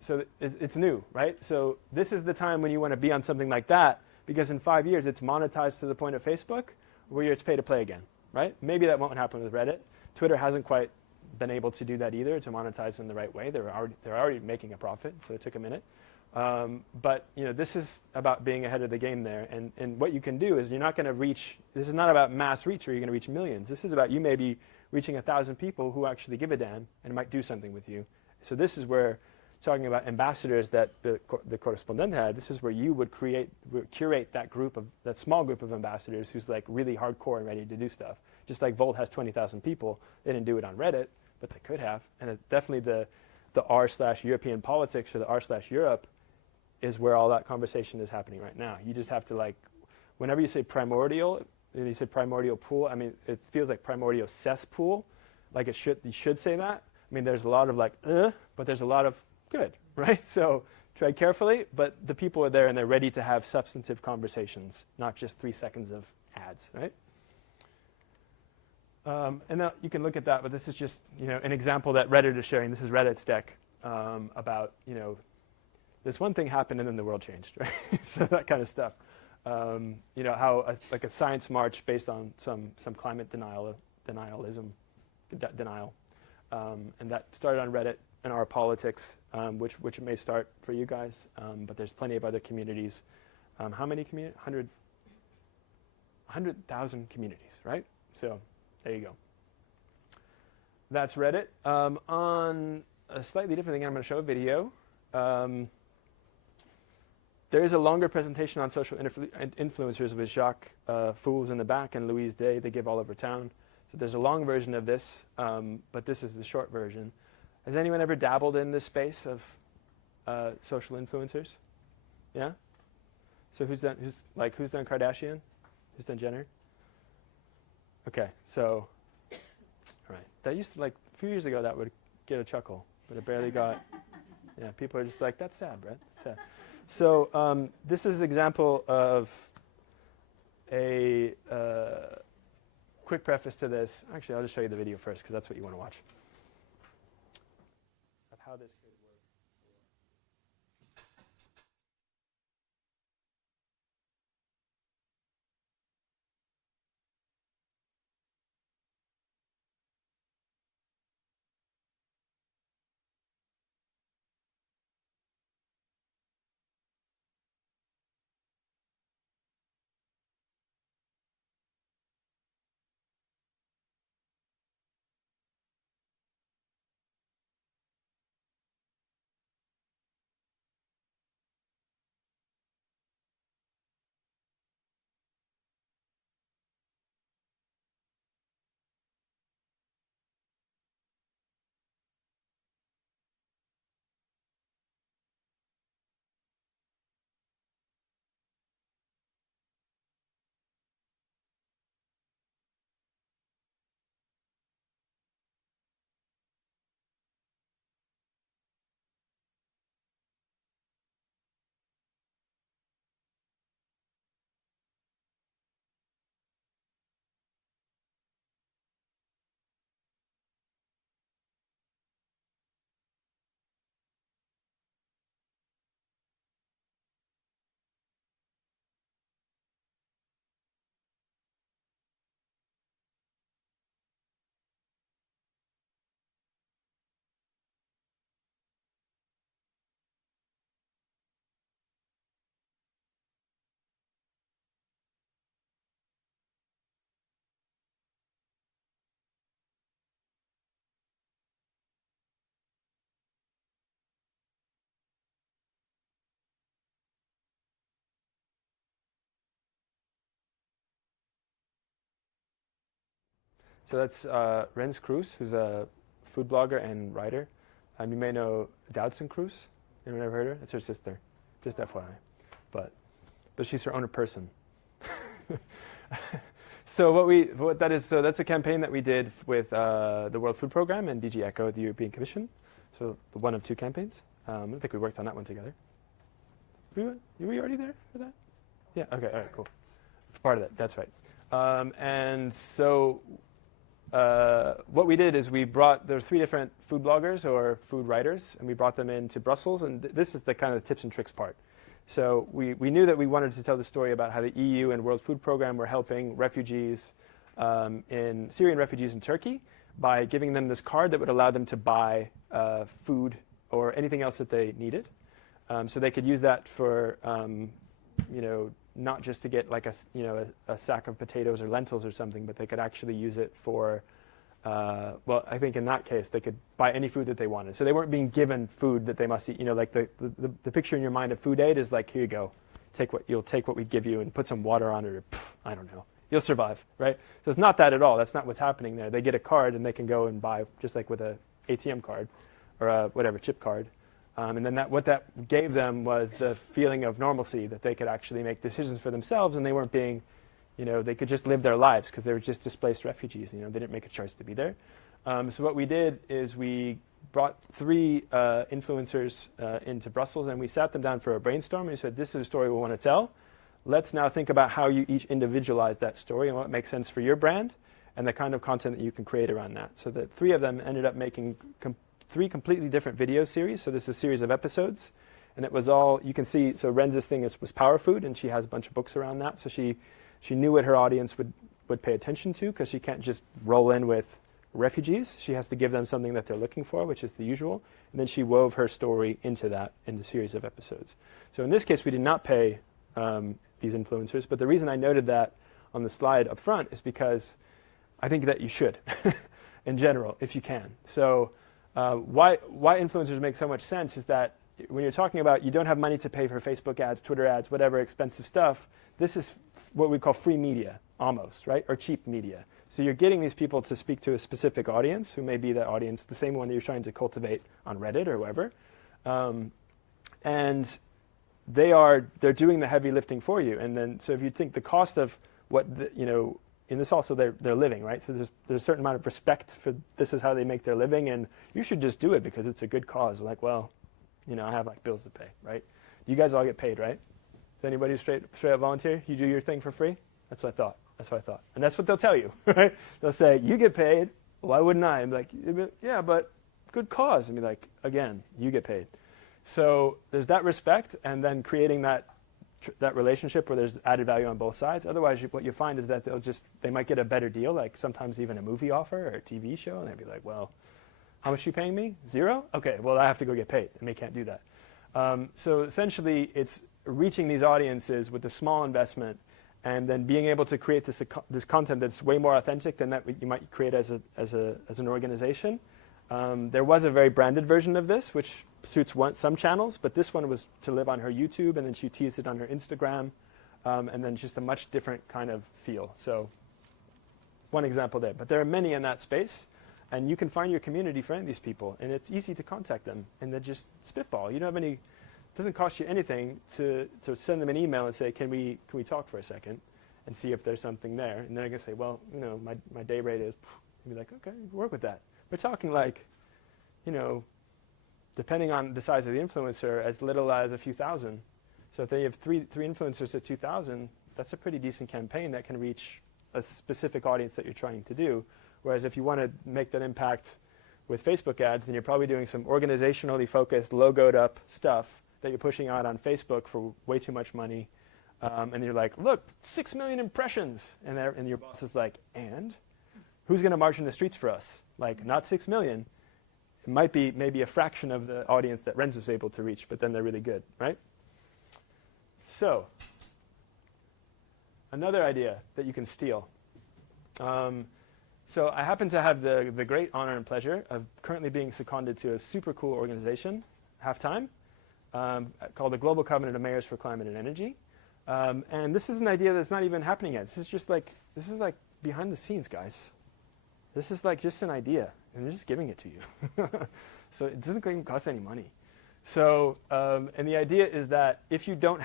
So it's new, right? So this is the time when you want to be on something like that, because in 5 years it's monetized to the point of Facebook, where it's pay to play again, right? Maybe that won't happen with Reddit. Twitter hasn't quite been able to do that either, to monetize in the right way. They're already making a profit, so it took a minute. But this is about being ahead of the game there, and what you can do is you're not going to reach. This is not about mass reach where you're going to reach millions. This is about you maybe reaching 1,000 people who actually give a damn and might do something with you. So this is where, talking about ambassadors that the correspondent had, this is where you would curate that small group of ambassadors who's like really hardcore and ready to do stuff. Just like Volt has 20,000 people, they didn't do it on Reddit, but they could have, and it's definitely the r/European politics or the r/Europe is where all that conversation is happening right now. You just have to whenever you say primordial, and you said primordial pool. I mean, it feels like primordial cesspool, like you should say that. I mean, there's a lot of like, but there's a lot of good, right? So tread carefully, but the people are there and they're ready to have substantive conversations, not just 3 seconds of ads, right? And now you can look at that, but this is just, an example that Reddit is sharing. This is Reddit's deck about, this one thing happened and then the world changed, right? So that kind of stuff. How like a science march based on some climate denial, and that started on Reddit and our politics, which it may start for you guys, but there's plenty of other communities. How many communities? 100,000 communities, right? So there you go. That's Reddit. On a slightly different thing, I'm going to show a video. There is a longer presentation on social influencers with Jacques Fools in the back and Louise Day. They give all over town. So there's a long version of this, but this is the short version. Has anyone ever dabbled in this space of social influencers? Yeah? So who's done Kardashian? Who's done Jenner? Okay, so, all right. That used to, a few years ago, that would get a chuckle, but it barely got, people are just like, that's sad, Brett, sad. So this is an example of a quick preface to this. Actually, I'll just show you the video first, because that's what you want to watch. Of how this could work. So that's Renz Cruz, who's a food blogger and writer. You may know Dowdson Cruz. Anyone ever heard her? It's her sister, just FYI. But she's her own person. So that's a campaign that we did with the World Food Programme and DG ECHO, the European Commission. So one of 2 campaigns. I think we worked on that one together. Were you already there for that? Yeah. Okay. All right. Cool. Part of that. That's right. And so. What we did is there were 3 different food bloggers or food writers, and we brought them into Brussels, and this is the kind of tips and tricks part. So we knew that we wanted to tell the story about how the EU and World Food Programme were helping refugees, Syrian refugees in Turkey, by giving them this card that would allow them to buy food or anything else that they needed. So they could use that for, not just to get like a sack of potatoes or lentils or something, but they could actually use it for, I think in that case they could buy any food that they wanted. So they weren't being given food that they must eat. Like the picture in your mind of food aid is like, here you go, you'll take what we give you and put some water on it, or I don't know, you'll survive, right? So it's not that at all. That's not what's happening there. They get a card and they can go and buy, just like with a ATM card or a whatever chip card. And then what that gave them was the feeling of normalcy, that they could actually make decisions for themselves and they weren't being, they could just live their lives because they were just displaced refugees. They didn't make a choice to be there. So what we did is we brought 3 influencers into Brussels, and we sat them down for a brainstorm, and we said, this is a story we want to tell. Let's now think about how you each individualize that story and what makes sense for your brand and the kind of content that you can create around that. So the 3 of them ended up making 3 completely different video series. So this is a series of episodes. And it was all, you can see, so Renza's thing was power food, and she has a bunch of books around that. So she knew what her audience would pay attention to, because she can't just roll in with refugees. She has to give them something that they're looking for, which is the usual. And then she wove her story into that in the series of episodes. So in this case, we did not pay these influencers. But the reason I noted that on the slide up front is because I think that you should, in general, if you can. So why influencers make so much sense is that when you're talking about you don't have money to pay for Facebook ads, Twitter ads, whatever expensive stuff, this is what we call free media, almost, right? Or cheap media. So you're getting these people to speak to a specific audience, who may be that audience, the same one that you're trying to cultivate on Reddit or wherever. And they're doing the heavy lifting for you. And then, so if you think the cost of what, in this also they're living, right? So there's a certain amount of respect for this is how they make their living, and you should just do it because it's a good cause. Like, well, I have like bills to pay, right? You guys all get paid, right? Does anybody straight up volunteer? You do your thing for free? That's what I thought. And that's what they'll tell you, right? They'll say, you get paid. Why wouldn't I? I'm like, yeah, but good cause. I mean, like, again, you get paid. So there's that respect, and then creating that relationship where there's added value on both sides. Otherwise, what you find is that they might get a better deal, like sometimes even a movie offer or a TV show, and they'd be like, well, how much are you paying me? 0? Okay, well, I have to go get paid, and they can't do that. So essentially, it's reaching these audiences with a small investment, and then being able to create this content that's way more authentic than that you might create as an organization. There was a very branded version of this, which suits some channels, but this one was to live on her YouTube, and then she teased it on her Instagram, and then just a much different kind of feel. So one example there. But there are many in that space, and you can find your community for any of these people, and it's easy to contact them, and then just spitball. You don't have any, it doesn't cost you anything to send them an email and say, can we talk for a second and see if there's something there? And then I can say, well, my day rate is, and be like, okay, work with that. We're talking like, depending on the size of the influencer, as little as a few thousand. So if they have three influencers at 2,000, that's a pretty decent campaign that can reach a specific audience that you're trying to do. Whereas if you want to make that impact with Facebook ads, then you're probably doing some organizationally focused, logoed up stuff that you're pushing out on Facebook for way too much money. And you're like, look, 6 million impressions. And your boss is like, and? Who's going to march in the streets for us? Like, not 6 million. It might be maybe a fraction of the audience that Renz was able to reach, but then they're really good, right? So, another idea that you can steal. So I happen to have the great honor and pleasure of currently being seconded to a super cool organization, half-time, called the Global Covenant of Mayors for Climate and Energy. And this is an idea that's not even happening yet. This is like behind the scenes, guys. This is like just an idea, and they're just giving it to you. So it doesn't even cost any money. So, and the idea is that if you don't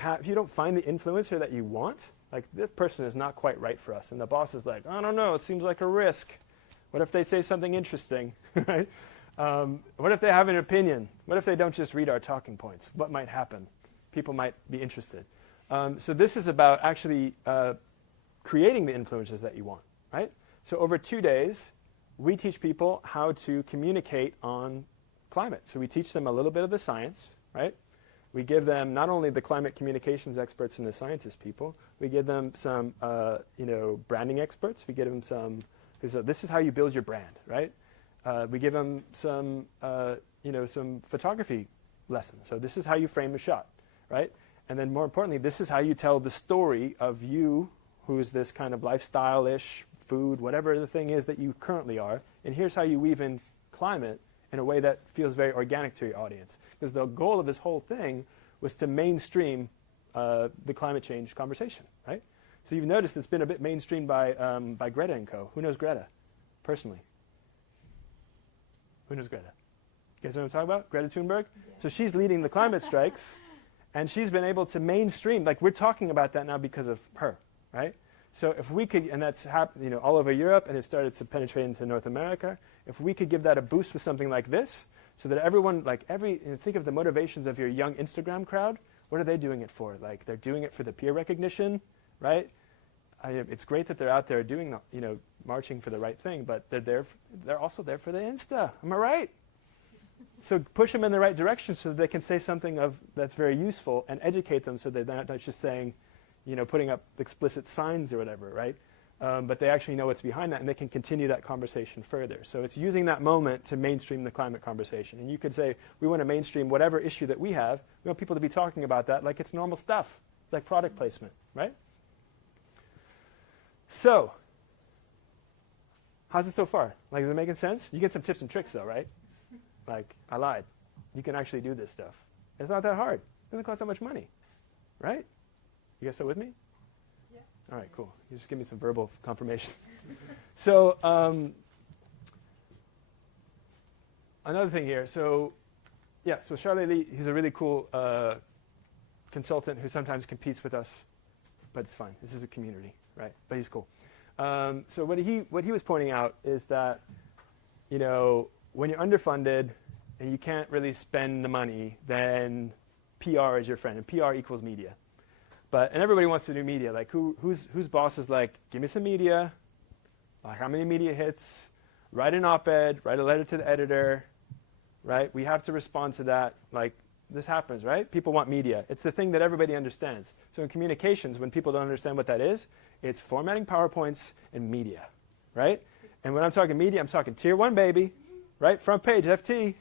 find the influencer that you want, like this person is not quite right for us, and the boss is like, I don't know, it seems like a risk. What if they say something interesting, right? What if they have an opinion? What if they don't just read our talking points? What might happen? People might be interested. So this is about actually creating the influencers that you want, right? So over 2 days, we teach people how to communicate on climate. So we teach them a little bit of the science, right? We give them not only the climate communications experts and the scientist people, we give them some, branding experts. We give them some, so this is how you build your brand, right? We give them some photography lessons. So this is how you frame a shot, right? And then more importantly, this is how you tell the story of you, who's this kind of lifestyle-ish, food, whatever the thing is that you currently are. And here's how you weave in climate in a way that feels very organic to your audience. Because the goal of this whole thing was to mainstream the climate change conversation, right? So you've noticed it's been a bit mainstreamed by Greta and co. Who knows Greta, personally? Who knows Greta? You guys know what I'm talking about? Greta Thunberg? Yeah. So she's leading the climate strikes, and she's been able to mainstream. Like, we're talking about that now because of her, right? So if we could, and that's happened, all over Europe, and it started to penetrate into North America. If we could give that a boost with something like this, so that everyone, think of the motivations of your young Instagram crowd. What are they doing it for? Like, they're doing it for the peer recognition, right? It's great that they're out there doing, marching for the right thing, but they're also there for the Insta. Am I right? So push them in the right direction so that they can say something that's very useful and educate them so they're not just saying, putting up explicit signs or whatever, right? But they actually know what's behind that, and they can continue that conversation further. So it's using that moment to mainstream the climate conversation. And you could say, we want to mainstream whatever issue that we have. We want people to be talking about that like it's normal stuff. It's like product placement, right? So, how's it so far? Like, is it making sense? You get some tips and tricks, though, right? Like, I lied. You can actually do this stuff. It's not that hard. It doesn't cost that much money, right? You guys still with me? Yeah. All right, cool. You just give me some verbal confirmation. So, another thing here. So Charlie Lee, he's a really cool consultant who sometimes competes with us, but it's fine. This is a community, right? But he's cool. So what he was pointing out is that, when you're underfunded and you can't really spend the money, then PR is your friend, and PR equals media. And everybody wants to do media. Like, whose boss is like, give me some media, like how many media hits, write an op-ed, write a letter to the editor, right? We have to respond to that. Like, this happens, right? People want media. It's the thing that everybody understands. So in communications, when people don't understand what that is, it's formatting PowerPoints and media, right? And when I'm talking media, I'm talking tier 1, baby, right? Front page, FT.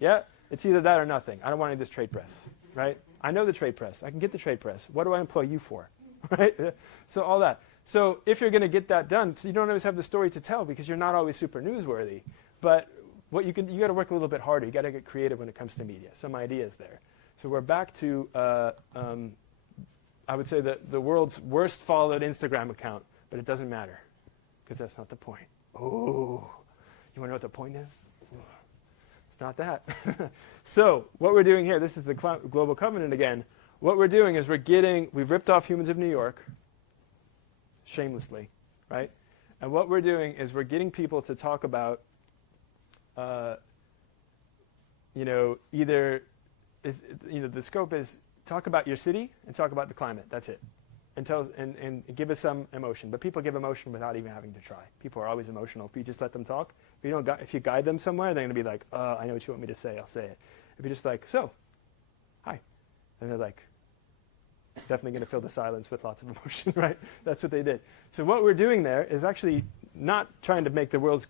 Yeah, it's either that or nothing. I don't want any of this trade press, right? I know the trade press. I can get the trade press. What do I employ you for, right? So all that. So if you're going to get that done, so you don't always have the story to tell because you're not always super newsworthy. But what you got to work a little bit harder. You got to get creative when it comes to media. Some ideas there. So we're back to, I would say, the world's worst followed Instagram account, but it doesn't matter because that's not the point. Oh, you want to know what the point is? It's not that. So what we're doing here, this is the Global Covenant again. What we're doing is we've ripped off Humans of New York, shamelessly, right? And what we're doing is we're getting people to talk about, the scope is talk about your city and talk about the climate. That's it. And give us some emotion. But people give emotion without even having to try. People are always emotional. If you just let them talk, if you guide them somewhere, they're going to be like, I know what you want me to say. I'll say it. If you're just like, so, hi. And they're like, definitely going to fill the silence with lots of emotion, right? That's what they did. So what we're doing there is actually not trying to make the world's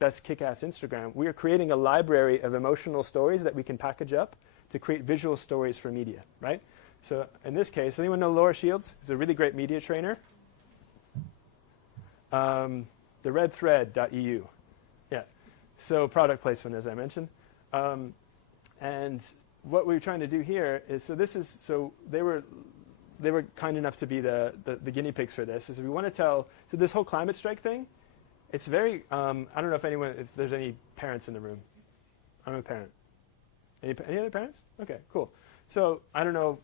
best kick-ass Instagram. We are creating a library of emotional stories that we can package up to create visual stories for media, right? So in this case, anyone know Laura Shields? She's a really great media trainer. TheRedThread.eu. Yeah. So product placement, as I mentioned. And what we're trying to do here is, so they were kind enough to be the guinea pigs for this, is we want to tell, so this whole climate strike thing, it's very, I don't know if there's any parents in the room. I'm a parent. Any other parents? Okay, cool. So I don't know,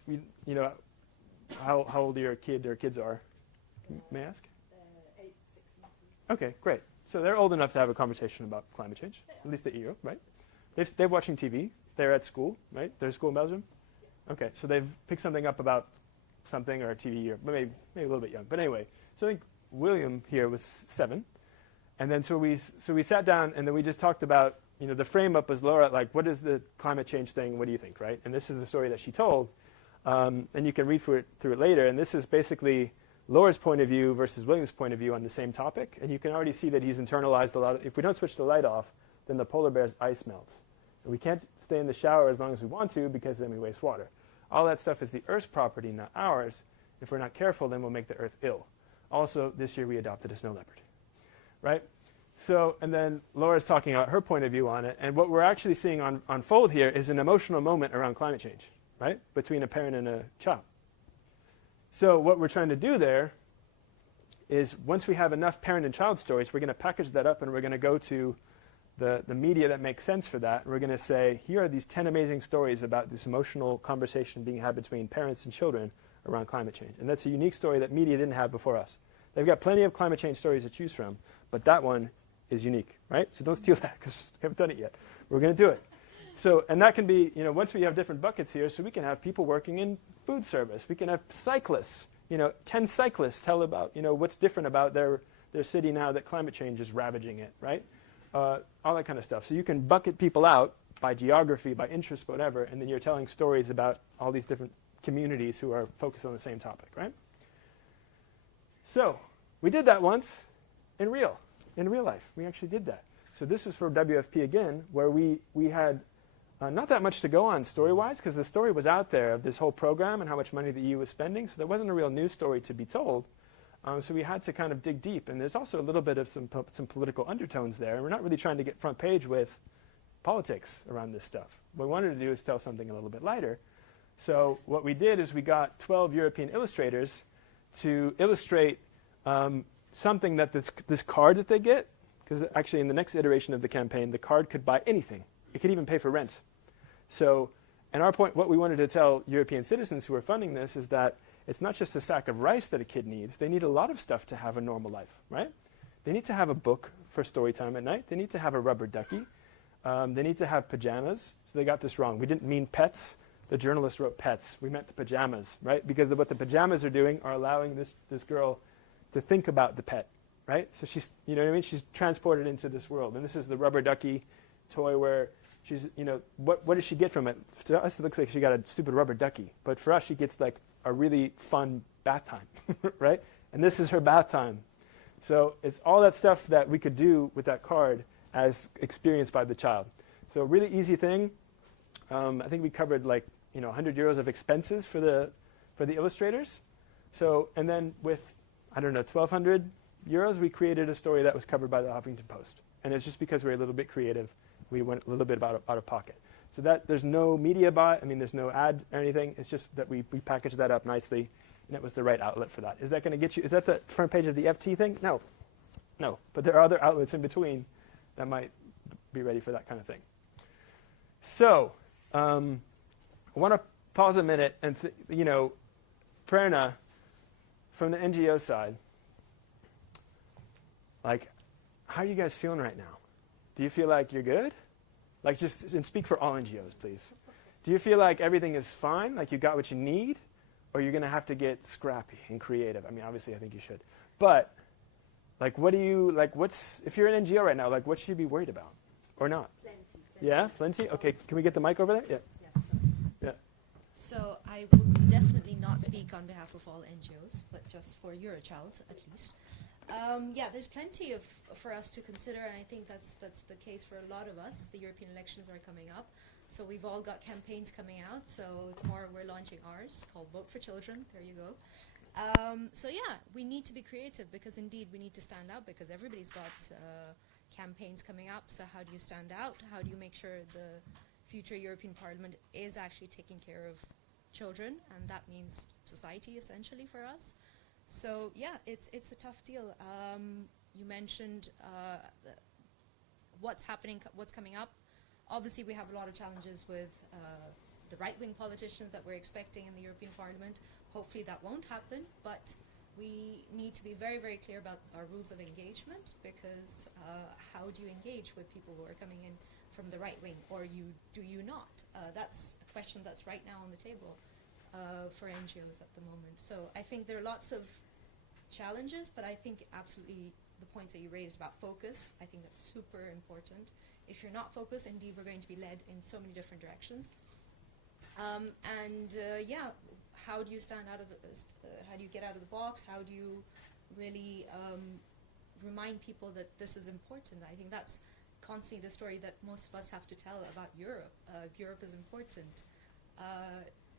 how old your kid or kids are. May I ask? 8, 6 months. Okay, great. So they're old enough to have a conversation about climate change, at least the EU, right? They're watching TV. They're at school, right? They're at school in Belgium? Okay, so they've picked something up about something or a TV or maybe a little bit young. But anyway, so I think William here was 7. And then so we sat down and then we just talked about, the frame up was Laura, like, what is the climate change thing? What do you think, right? And this is the story that she told. And you can read through it later. And this is basically Laura's point of view versus William's point of view on the same topic. And you can already see that he's internalized a lot. If we don't switch the light off, then the polar bear's ice melts. And we can't stay in the shower as long as we want to because then we waste water. All that stuff is the Earth's property, not ours. If we're not careful, then we'll make the Earth ill. Also, this year we adopted a snow leopard, right? So, and then Laura's talking about her point of view on it. And what we're actually seeing unfold here is an emotional moment around climate change, right? Between a parent and a child. So what we're trying to do there is once we have enough parent and child stories, we're going to package that up and we're going to go to the media that makes sense for that. And we're going to say, here are these 10 amazing stories about this emotional conversation being had between parents and children around climate change. And that's a unique story that media didn't have before us. They've got plenty of climate change stories to choose from, but that one is unique, right? So don't steal that because we haven't done it yet. We're going to do it. So, and that can be, once we have different buckets here, so we can have people working in food service. We can have cyclists, 10 cyclists tell about, what's different about their city now that climate change is ravaging it, right? All that kind of stuff. So you can bucket people out by geography, by interest, whatever, and then you're telling stories about all these different communities who are focused on the same topic, right? So we did that once in real life. We actually did that. So this is for WFP again, where we had not that much to go on story-wise, because the story was out there of this whole program and how much money the EU was spending, so there wasn't a real news story to be told. So we had to kind of dig deep, and there's also a little bit of some political undertones there, and we're not really trying to get front page with politics around this stuff. What we wanted to do is tell something a little bit lighter. So what we did is we got 12 European illustrators to illustrate something that this card that they get, because actually in the next iteration of the campaign, the card could buy anything. It could even pay for rent. So, and our point, what we wanted to tell European citizens who are funding this is that it's not just a sack of rice that a kid needs. They need a lot of stuff to have a normal life, right? They need to have a book for story time at night. They need to have a rubber ducky. They need to have pajamas. So they got this wrong. We didn't mean pets. The journalist wrote pets. We meant the pajamas, right? Because what the pajamas are doing are allowing this girl to think about the pet, right? So she's, you know what I mean? She's transported into this world. And this is the rubber ducky toy where she's, what does she get from it? To us, it looks like she got a stupid rubber ducky. But for us, she gets like a really fun bath time, right? And this is her bath time. So it's all that stuff that we could do with that card as experienced by the child. So a really easy thing. I think we covered like 100 euros of expenses for the illustrators. So, and then with, 1,200 euros, we created a story that was covered by the Huffington Post. And it's just because we were a little bit creative, we went a little bit out of pocket. So that there's no media buy, there's no ad or anything. It's just that we packaged that up nicely, and it was the right outlet for that. Is that going to get you? Is that the front page of the FT thing? No. But there are other outlets in between that might be ready for that kind of thing. So I want to pause a minute and Prerna, from the NGO side, like, how are you guys feeling right now? Do you feel like you're good? Like, and speak for all NGOs, please. Do you feel like everything is fine, like you got what you need, or you're going to have to get scrappy and creative? Obviously, I think you should. But, like, if you're an NGO right now, like, what should you be worried about? Or not? Plenty. Yeah, plenty? Okay, can we get the mic over there? Yeah. Yes. Yeah. So I will definitely not speak on behalf of all NGOs, but just for Eurochild at least. There's plenty for us to consider, and I think that's the case for a lot of us. The European elections are coming up, so we've all got campaigns coming out. So tomorrow we're launching ours, called Vote for Children. There you go. We need to be creative, because indeed we need to stand out, because everybody's got campaigns coming up. So how do you stand out? How do you make sure the future European Parliament is actually taking care of children? And that means society, essentially, for us. So it's a tough deal. You mentioned what's coming up. Obviously, we have a lot of challenges with the right-wing politicians that we're expecting in the European Parliament. Hopefully that won't happen, but we need to be very, very clear about our rules of engagement, because how do you engage with people who are coming in from the right wing, or do you not? That's a question that's right now on the table for NGOs at the moment. So I think there are lots of challenges, but I think absolutely the points that you raised about focus, I think that's super important. If you're not focused, indeed, we're going to be led in so many different directions. How do you stand out of how do you get out of the box? How do you really remind people that this is important? I think that's constantly the story that most of us have to tell about Europe. Europe is important.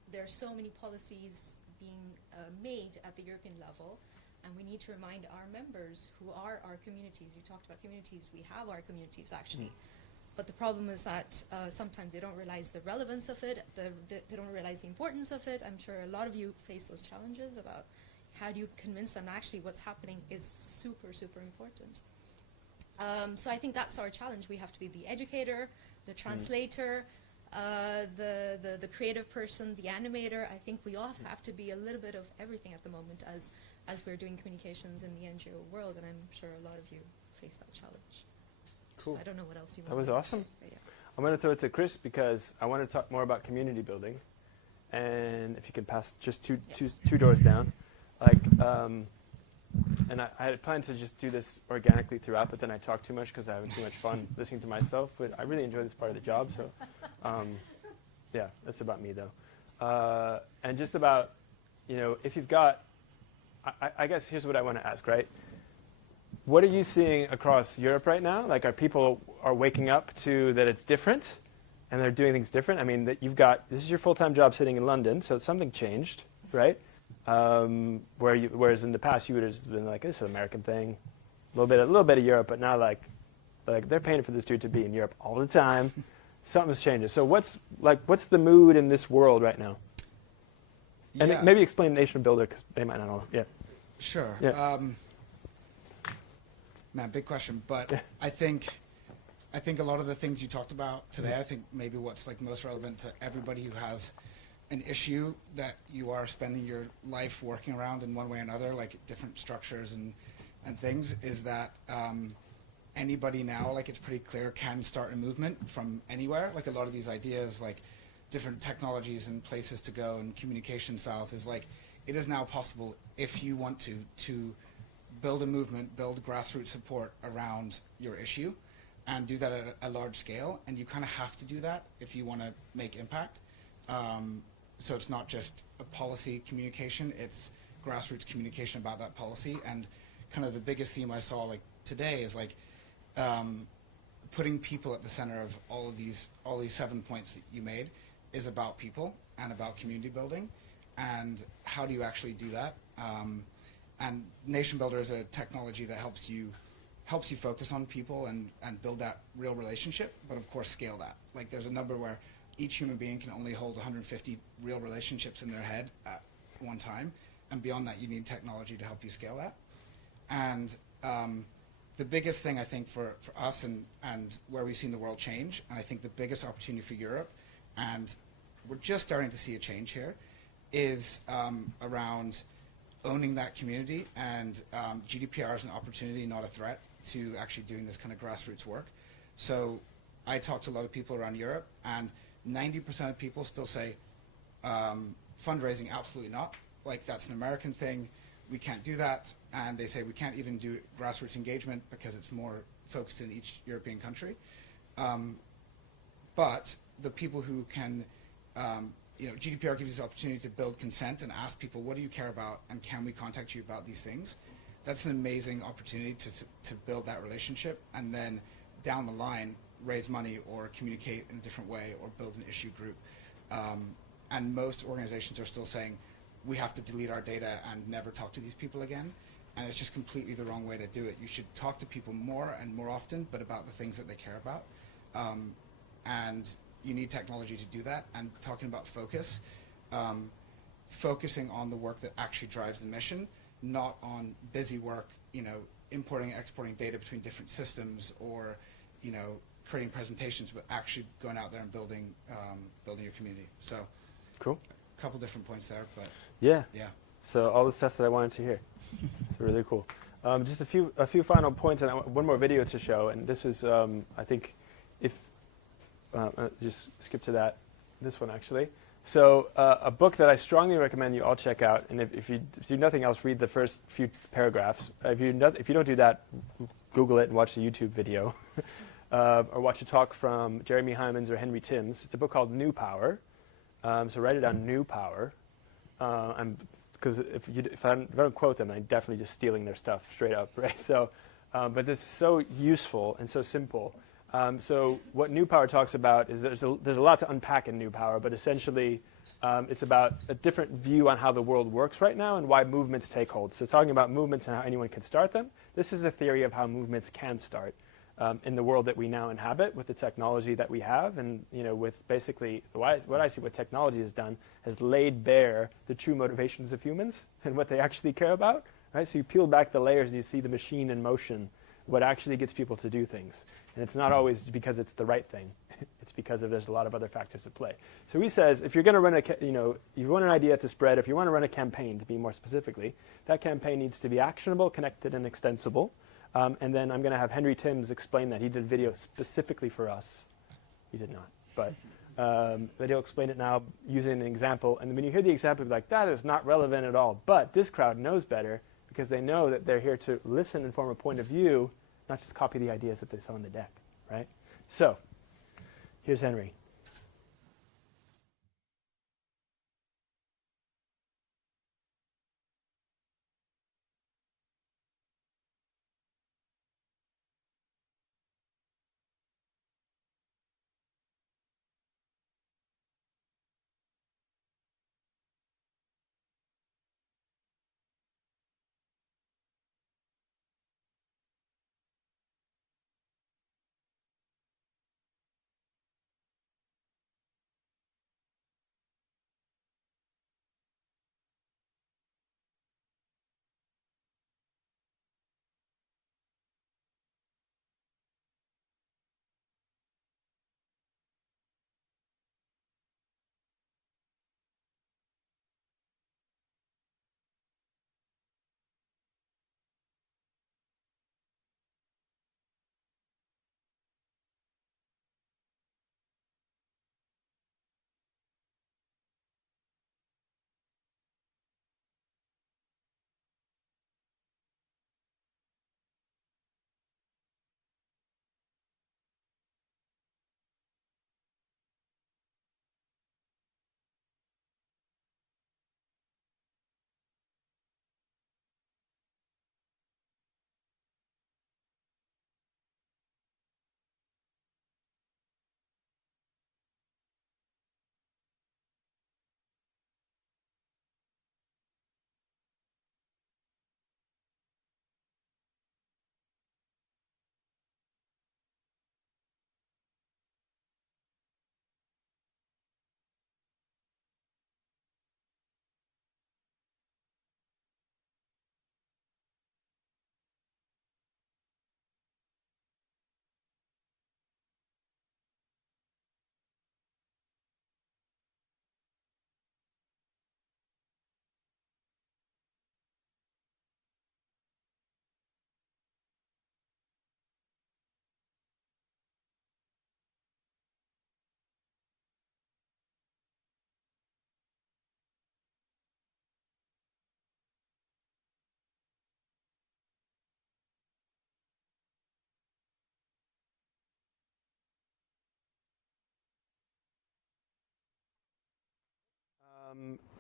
There are so many policies being made at the European level, and we need to remind our members, who are our communities. You talked about communities. We have our communities, actually. But the problem is that sometimes they don't realize the relevance of it. They don't realize the importance of it. I'm sure a lot of you face those challenges about how do you convince them actually what's happening is super, super important. So I think that's our challenge. We have to be the educator, the translator, the creative person, the animator. I think we all have to be a little bit of everything at the moment as we're doing communications in the NGO world, and I'm sure a lot of you face that challenge. Cool. So I don't know what else you want. That was to awesome. say, but yeah. I'm going to throw it to Chris because I want to talk more about community building. And if you can pass just two doors down. And I had planned to just do this organically throughout, but then I talked too much because I have too much fun listening to myself. But I really enjoy this part of the job. So, yeah, that's about me, though. And just about, if you've got, I guess here's what I want to ask, right? What are you seeing across Europe right now? Like, are people waking up to that it's different, and they're doing things different? I mean, that this is your full-time job sitting in London, so something changed, right? Whereas in the past you would have just been like, this is an American thing, a little bit of Europe, but now like they're paying for this dude to be in Europe all the time. Something's changing. So what's the mood in this world right now? And maybe explain Nation Builder because they might not know. Yeah. Sure. Yeah. Man, big question, but yeah. I think a lot of the things you talked about today, I think maybe what's like most relevant to everybody who has an issue that you are spending your life working around in one way or another, like different structures and things, is that anybody now, like it's pretty clear, can start a movement from anywhere. Like a lot of these ideas, like different technologies and places to go and communication styles, is like it is now possible if you want to build a movement, build grassroots support around your issue, and do that at a large scale. And you kind of have to do that if you want to make impact. So it's not just a policy communication, it's grassroots communication about that policy. And kind of the biggest theme I saw like today is like putting people at the center of all these 7 points that you made is about people and about community building. And how do you actually do that? And Nation Builder is a technology that helps you focus on people and build that real relationship, but of course scale that. Like there's a number where each human being can only hold 150 real relationships in their head at one time, and beyond that you need technology to help you scale that. And the biggest thing I think for us and where we've seen the world change, and I think the biggest opportunity for Europe, and we're just starting to see a change here, is around owning that community, and GDPR is an opportunity, not a threat, to actually doing this kind of grassroots work. So I talk to a lot of people around Europe, and 90% of people still say fundraising, absolutely not. Like that's an American thing, we can't do that. And they say we can't even do grassroots engagement because it's more focused in each European country. But the people who can, GDPR gives you the opportunity to build consent and ask people, what do you care about, and can we contact you about these things? That's an amazing opportunity to build that relationship, and then down the line, raise money or communicate in a different way or build an issue group. And most organizations are still saying, we have to delete our data and never talk to these people again. And it's just completely the wrong way to do it. You should talk to people more and more often, but about the things that they care about. And you need technology to do that. And talking about focus, focusing on the work that actually drives the mission, not on busy work, importing, exporting data between different systems, or, creating presentations, but actually going out there and building your community. So, cool. A couple different points there, but yeah. So all the stuff that I wanted to hear. It's really cool. Just a few final points, and one more video to show. And this is, I think, if just skip to this one actually. So a book that I strongly recommend you all check out, and if you do nothing else, read the first few paragraphs. If you don't do that, Google it and watch the YouTube video, or watch a talk from Jeremy Hyman's or Henry Timms. It's a book called New Power. So write it down, New Power. Because if I don't quote them, I'm definitely just stealing their stuff straight up, right? So, but this is so useful and so simple. So what New Power talks about is there's a lot to unpack in New Power, but essentially it's about a different view on how the world works right now and why movements take hold. So talking about movements and how anyone can start them, this is a theory of how movements can start in the world that we now inhabit with the technology that we have, and with basically what I see what technology has done has laid bare the true motivations of humans and what they actually care about. Right? So you peel back the layers and you see the machine in motion, what actually gets people to do things. And it's not always because it's the right thing. it's because there's a lot of other factors at play. So he says, if you're going to run you want an idea to spread, if you want to run a campaign, to be more specifically, that campaign needs to be actionable, connected, and extensible. And then I'm going to have Henry Timms explain that. He did a video specifically for us. He did not, but he'll explain it now using an example. And when you hear the example, you're like, that is not relevant at all. But this crowd knows better because they know that they're here to listen and form a point of view, not just copy the ideas that they saw on the deck, right? So here's Henry.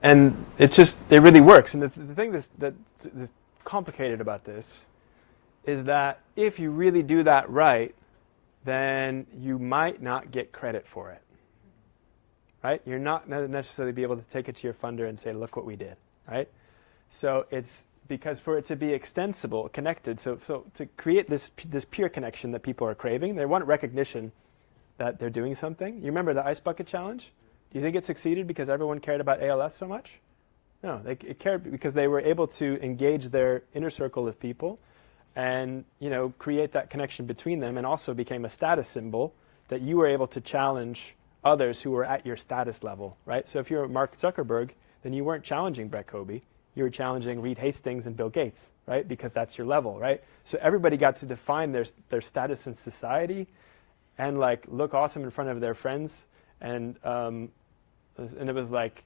And it really works. And the thing that's complicated about this is that if you really do that right, then you might not get credit for it, right? You're not necessarily be able to take it to your funder and say, look what we did, right? So it's because for it to be extensible, connected, so to create this peer connection that people are craving, they want recognition that they're doing something. You remember the Ice Bucket Challenge? Do you think it succeeded because everyone cared about ALS so much? No, it cared because they were able to engage their inner circle of people and create that connection between them, and also became a status symbol that you were able to challenge others who were at your status level, right? So if you're Mark Zuckerberg, then you weren't challenging Brett Kobe. You were challenging Reed Hastings and Bill Gates, right? Because that's your level, right? So everybody got to define their status in society and look awesome in front of their friends. And it was like,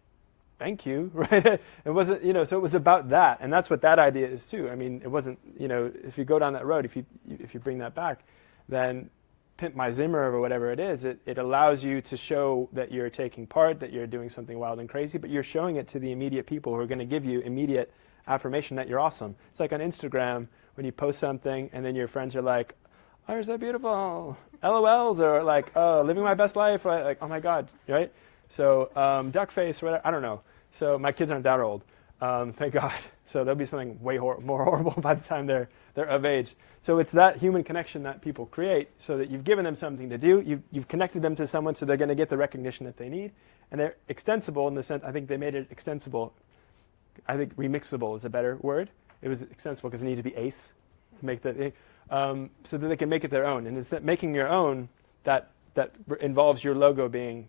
thank you, right? It wasn't, so it was about that, and that's what that idea is too. I mean, it wasn't, if you go down that road, if you bring that back, then Pimp My Zimmer or whatever it is, it allows you to show that you're taking part, that you're doing something wild and crazy, but you're showing it to the immediate people who are going to give you immediate affirmation that you're awesome. It's like on Instagram when you post something and then your friends are like, oh, you're so beautiful, LOLs, or like, oh, living my best life, or like, oh my God, right? So duck face, whatever, I don't know. So my kids aren't that old, thank God. So there'll be something way more horrible by the time they're of age. So it's that human connection that people create, so that you've given them something to do, you've connected them to someone, so they're going to get the recognition that they need, and they're extensible in the sense. I think they made it extensible. I think remixable is a better word. It was extensible because it needs to be ACE to make the so that they can make it their own. And it's that making your own that that involves your logo being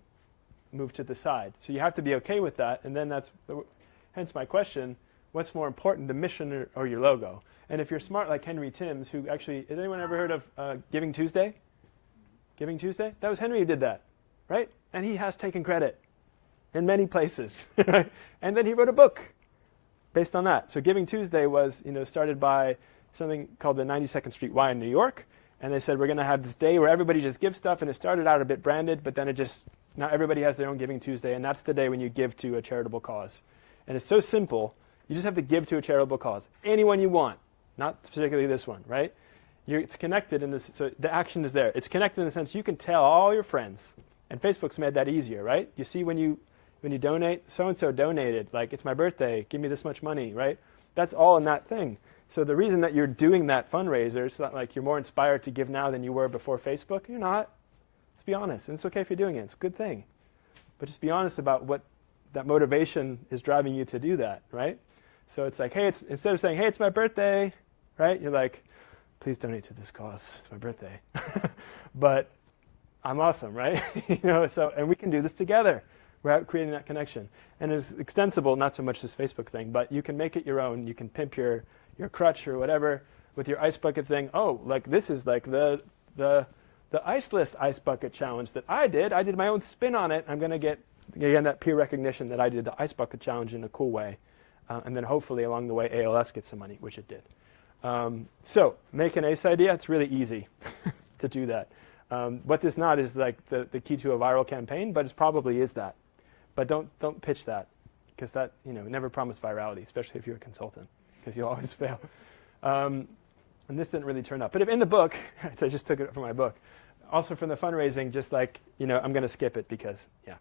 moved to the side. So you have to be okay with that, and then hence my question, what's more important, the mission or your logo? And if you're smart like Henry Timms, who actually, has anyone ever heard of Giving Tuesday? Giving Tuesday? That was Henry who did that, right? And he has taken credit in many places, right? And then he wrote a book based on that. So Giving Tuesday was, started by something called the 92nd Street Y in New York, and they said we're going to have this day where everybody just gives stuff, and it started out a bit branded, but then now everybody has their own Giving Tuesday, and that's the day when you give to a charitable cause. And it's so simple, you just have to give to a charitable cause. Anyone you want, not particularly this one, right? It's connected in this, so the action is there. It's connected in the sense you can tell all your friends, and Facebook's made that easier, right? You see when you donate, so-and-so donated, like it's my birthday, give me this much money, right? That's all in that thing. So the reason that you're doing that fundraiser, it's not like you're more inspired to give now than you were before Facebook. You're not. Let's be honest. And it's okay if you're doing it. It's a good thing. But just be honest about what that motivation is driving you to do that, right? So it's like, hey, instead of saying, hey, it's my birthday, right? You're like, please donate to this cause. It's my birthday. But I'm awesome, right? And we can do this together. We're out creating that connection. And it's extensible, not so much this Facebook thing, but you can make it your own. You can pimp your crutch or whatever with your ice bucket thing. Oh, like this is like the ice list ice bucket challenge that I did. I did my own spin on it. I'm going to get, again, that peer recognition that I did the ice bucket challenge in a cool way. And then hopefully along the way ALS gets some money, which it did. So make an ACE idea. It's really easy to do that. What this not is like the key to a viral campaign, but it probably is that. But don't pitch that, because that, never promise virality, especially if you're a consultant, because you'll always fail. And this didn't really turn up. But if in the book, so I just took it from my book, also from the fundraising, just like, I'm going to skip it because, yeah,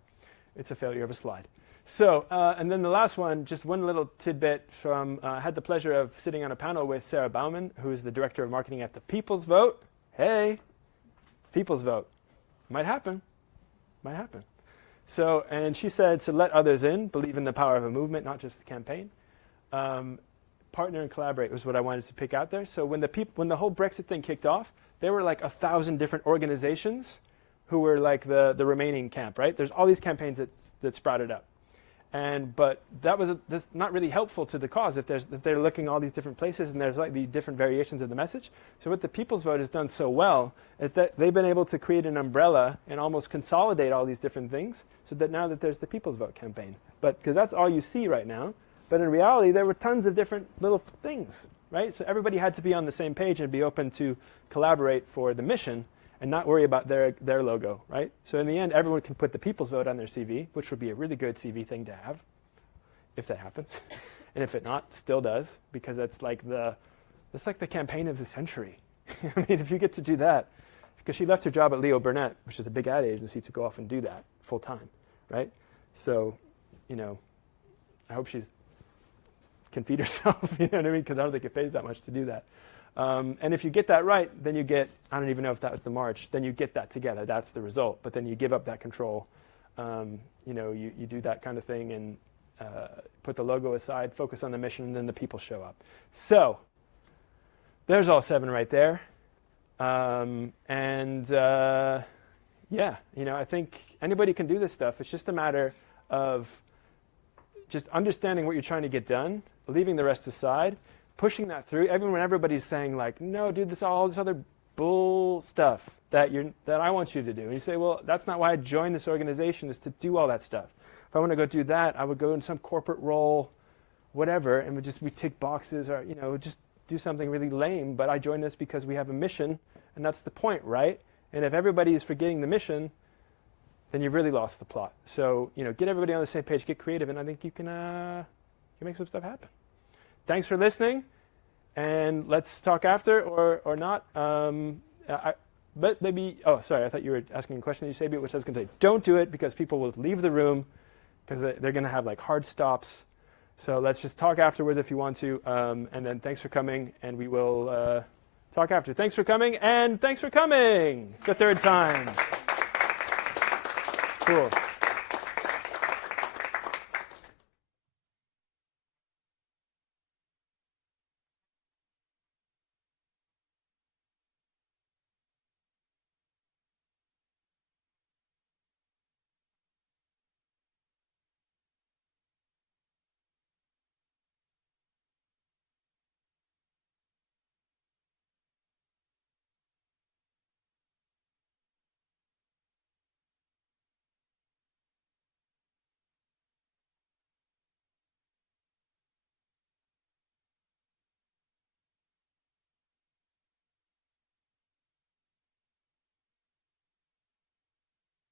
it's a failure of a slide. So, and then the last one, just one little tidbit from, I had the pleasure of sitting on a panel with Sarah Bauman, who is the director of marketing at the People's Vote. Hey, People's Vote. Might happen. Might happen. So, and she said, so let others in, believe in the power of a movement, not just a campaign. Partner and collaborate was what I wanted to pick out there. So when the whole Brexit thing kicked off, there were like 1,000 different organizations who were like the remaining camp, right? There's all these campaigns that sprouted up. But that was that's not really helpful to the cause if they're looking all these different places and there's like the different variations of the message. So what the People's Vote has done so well is that they've been able to create an umbrella and almost consolidate all these different things, so that now that there's the People's Vote campaign. But because that's all you see right now. But in reality, there were tons of different little things, right? So everybody had to be on the same page and be open to collaborate for the mission and not worry about their logo, right? So in the end, everyone can put the People's Vote on their CV, which would be a really good CV thing to have, if that happens. And if it not, still does, because it's like the campaign of the century. I mean, if you get to do that, because she left her job at Leo Burnett, which is a big ad agency, to go off and do that full time, right? So, I hope she can feed herself, you know what I mean? Because I don't think it pays that much to do that. And if you get that right, then you get, I don't even know if that was the march, then you get that together. That's the result. But then you give up that control. You do that kind of thing and put the logo aside, focus on the mission, and then the people show up. So there's all 7 right there. I think anybody can do this stuff. It's just a matter of just understanding what you're trying to get done, leaving the rest aside, pushing that through. Everybody's saying like, no, dude, all this other bull stuff that I want you to do. And you say, well, that's not why I joined this organization, is to do all that stuff. If I want to go do that, I would go in some corporate role, whatever, and we tick boxes or, just do something really lame. But I joined this because we have a mission, and that's the point, right? And if everybody is forgetting the mission, then you've really lost the plot. So, get everybody on the same page, get creative, and I think you can make some stuff happen. Thanks for listening, and let's talk after or not. But maybe, I thought you were asking a question, Eusebio, which I was going to say, don't do it because people will leave the room because they're going to have like hard stops. So let's just talk afterwards if you want to, and then thanks for coming, and we will talk after. Thanks for coming, and thanks for coming the 3rd time. Cool.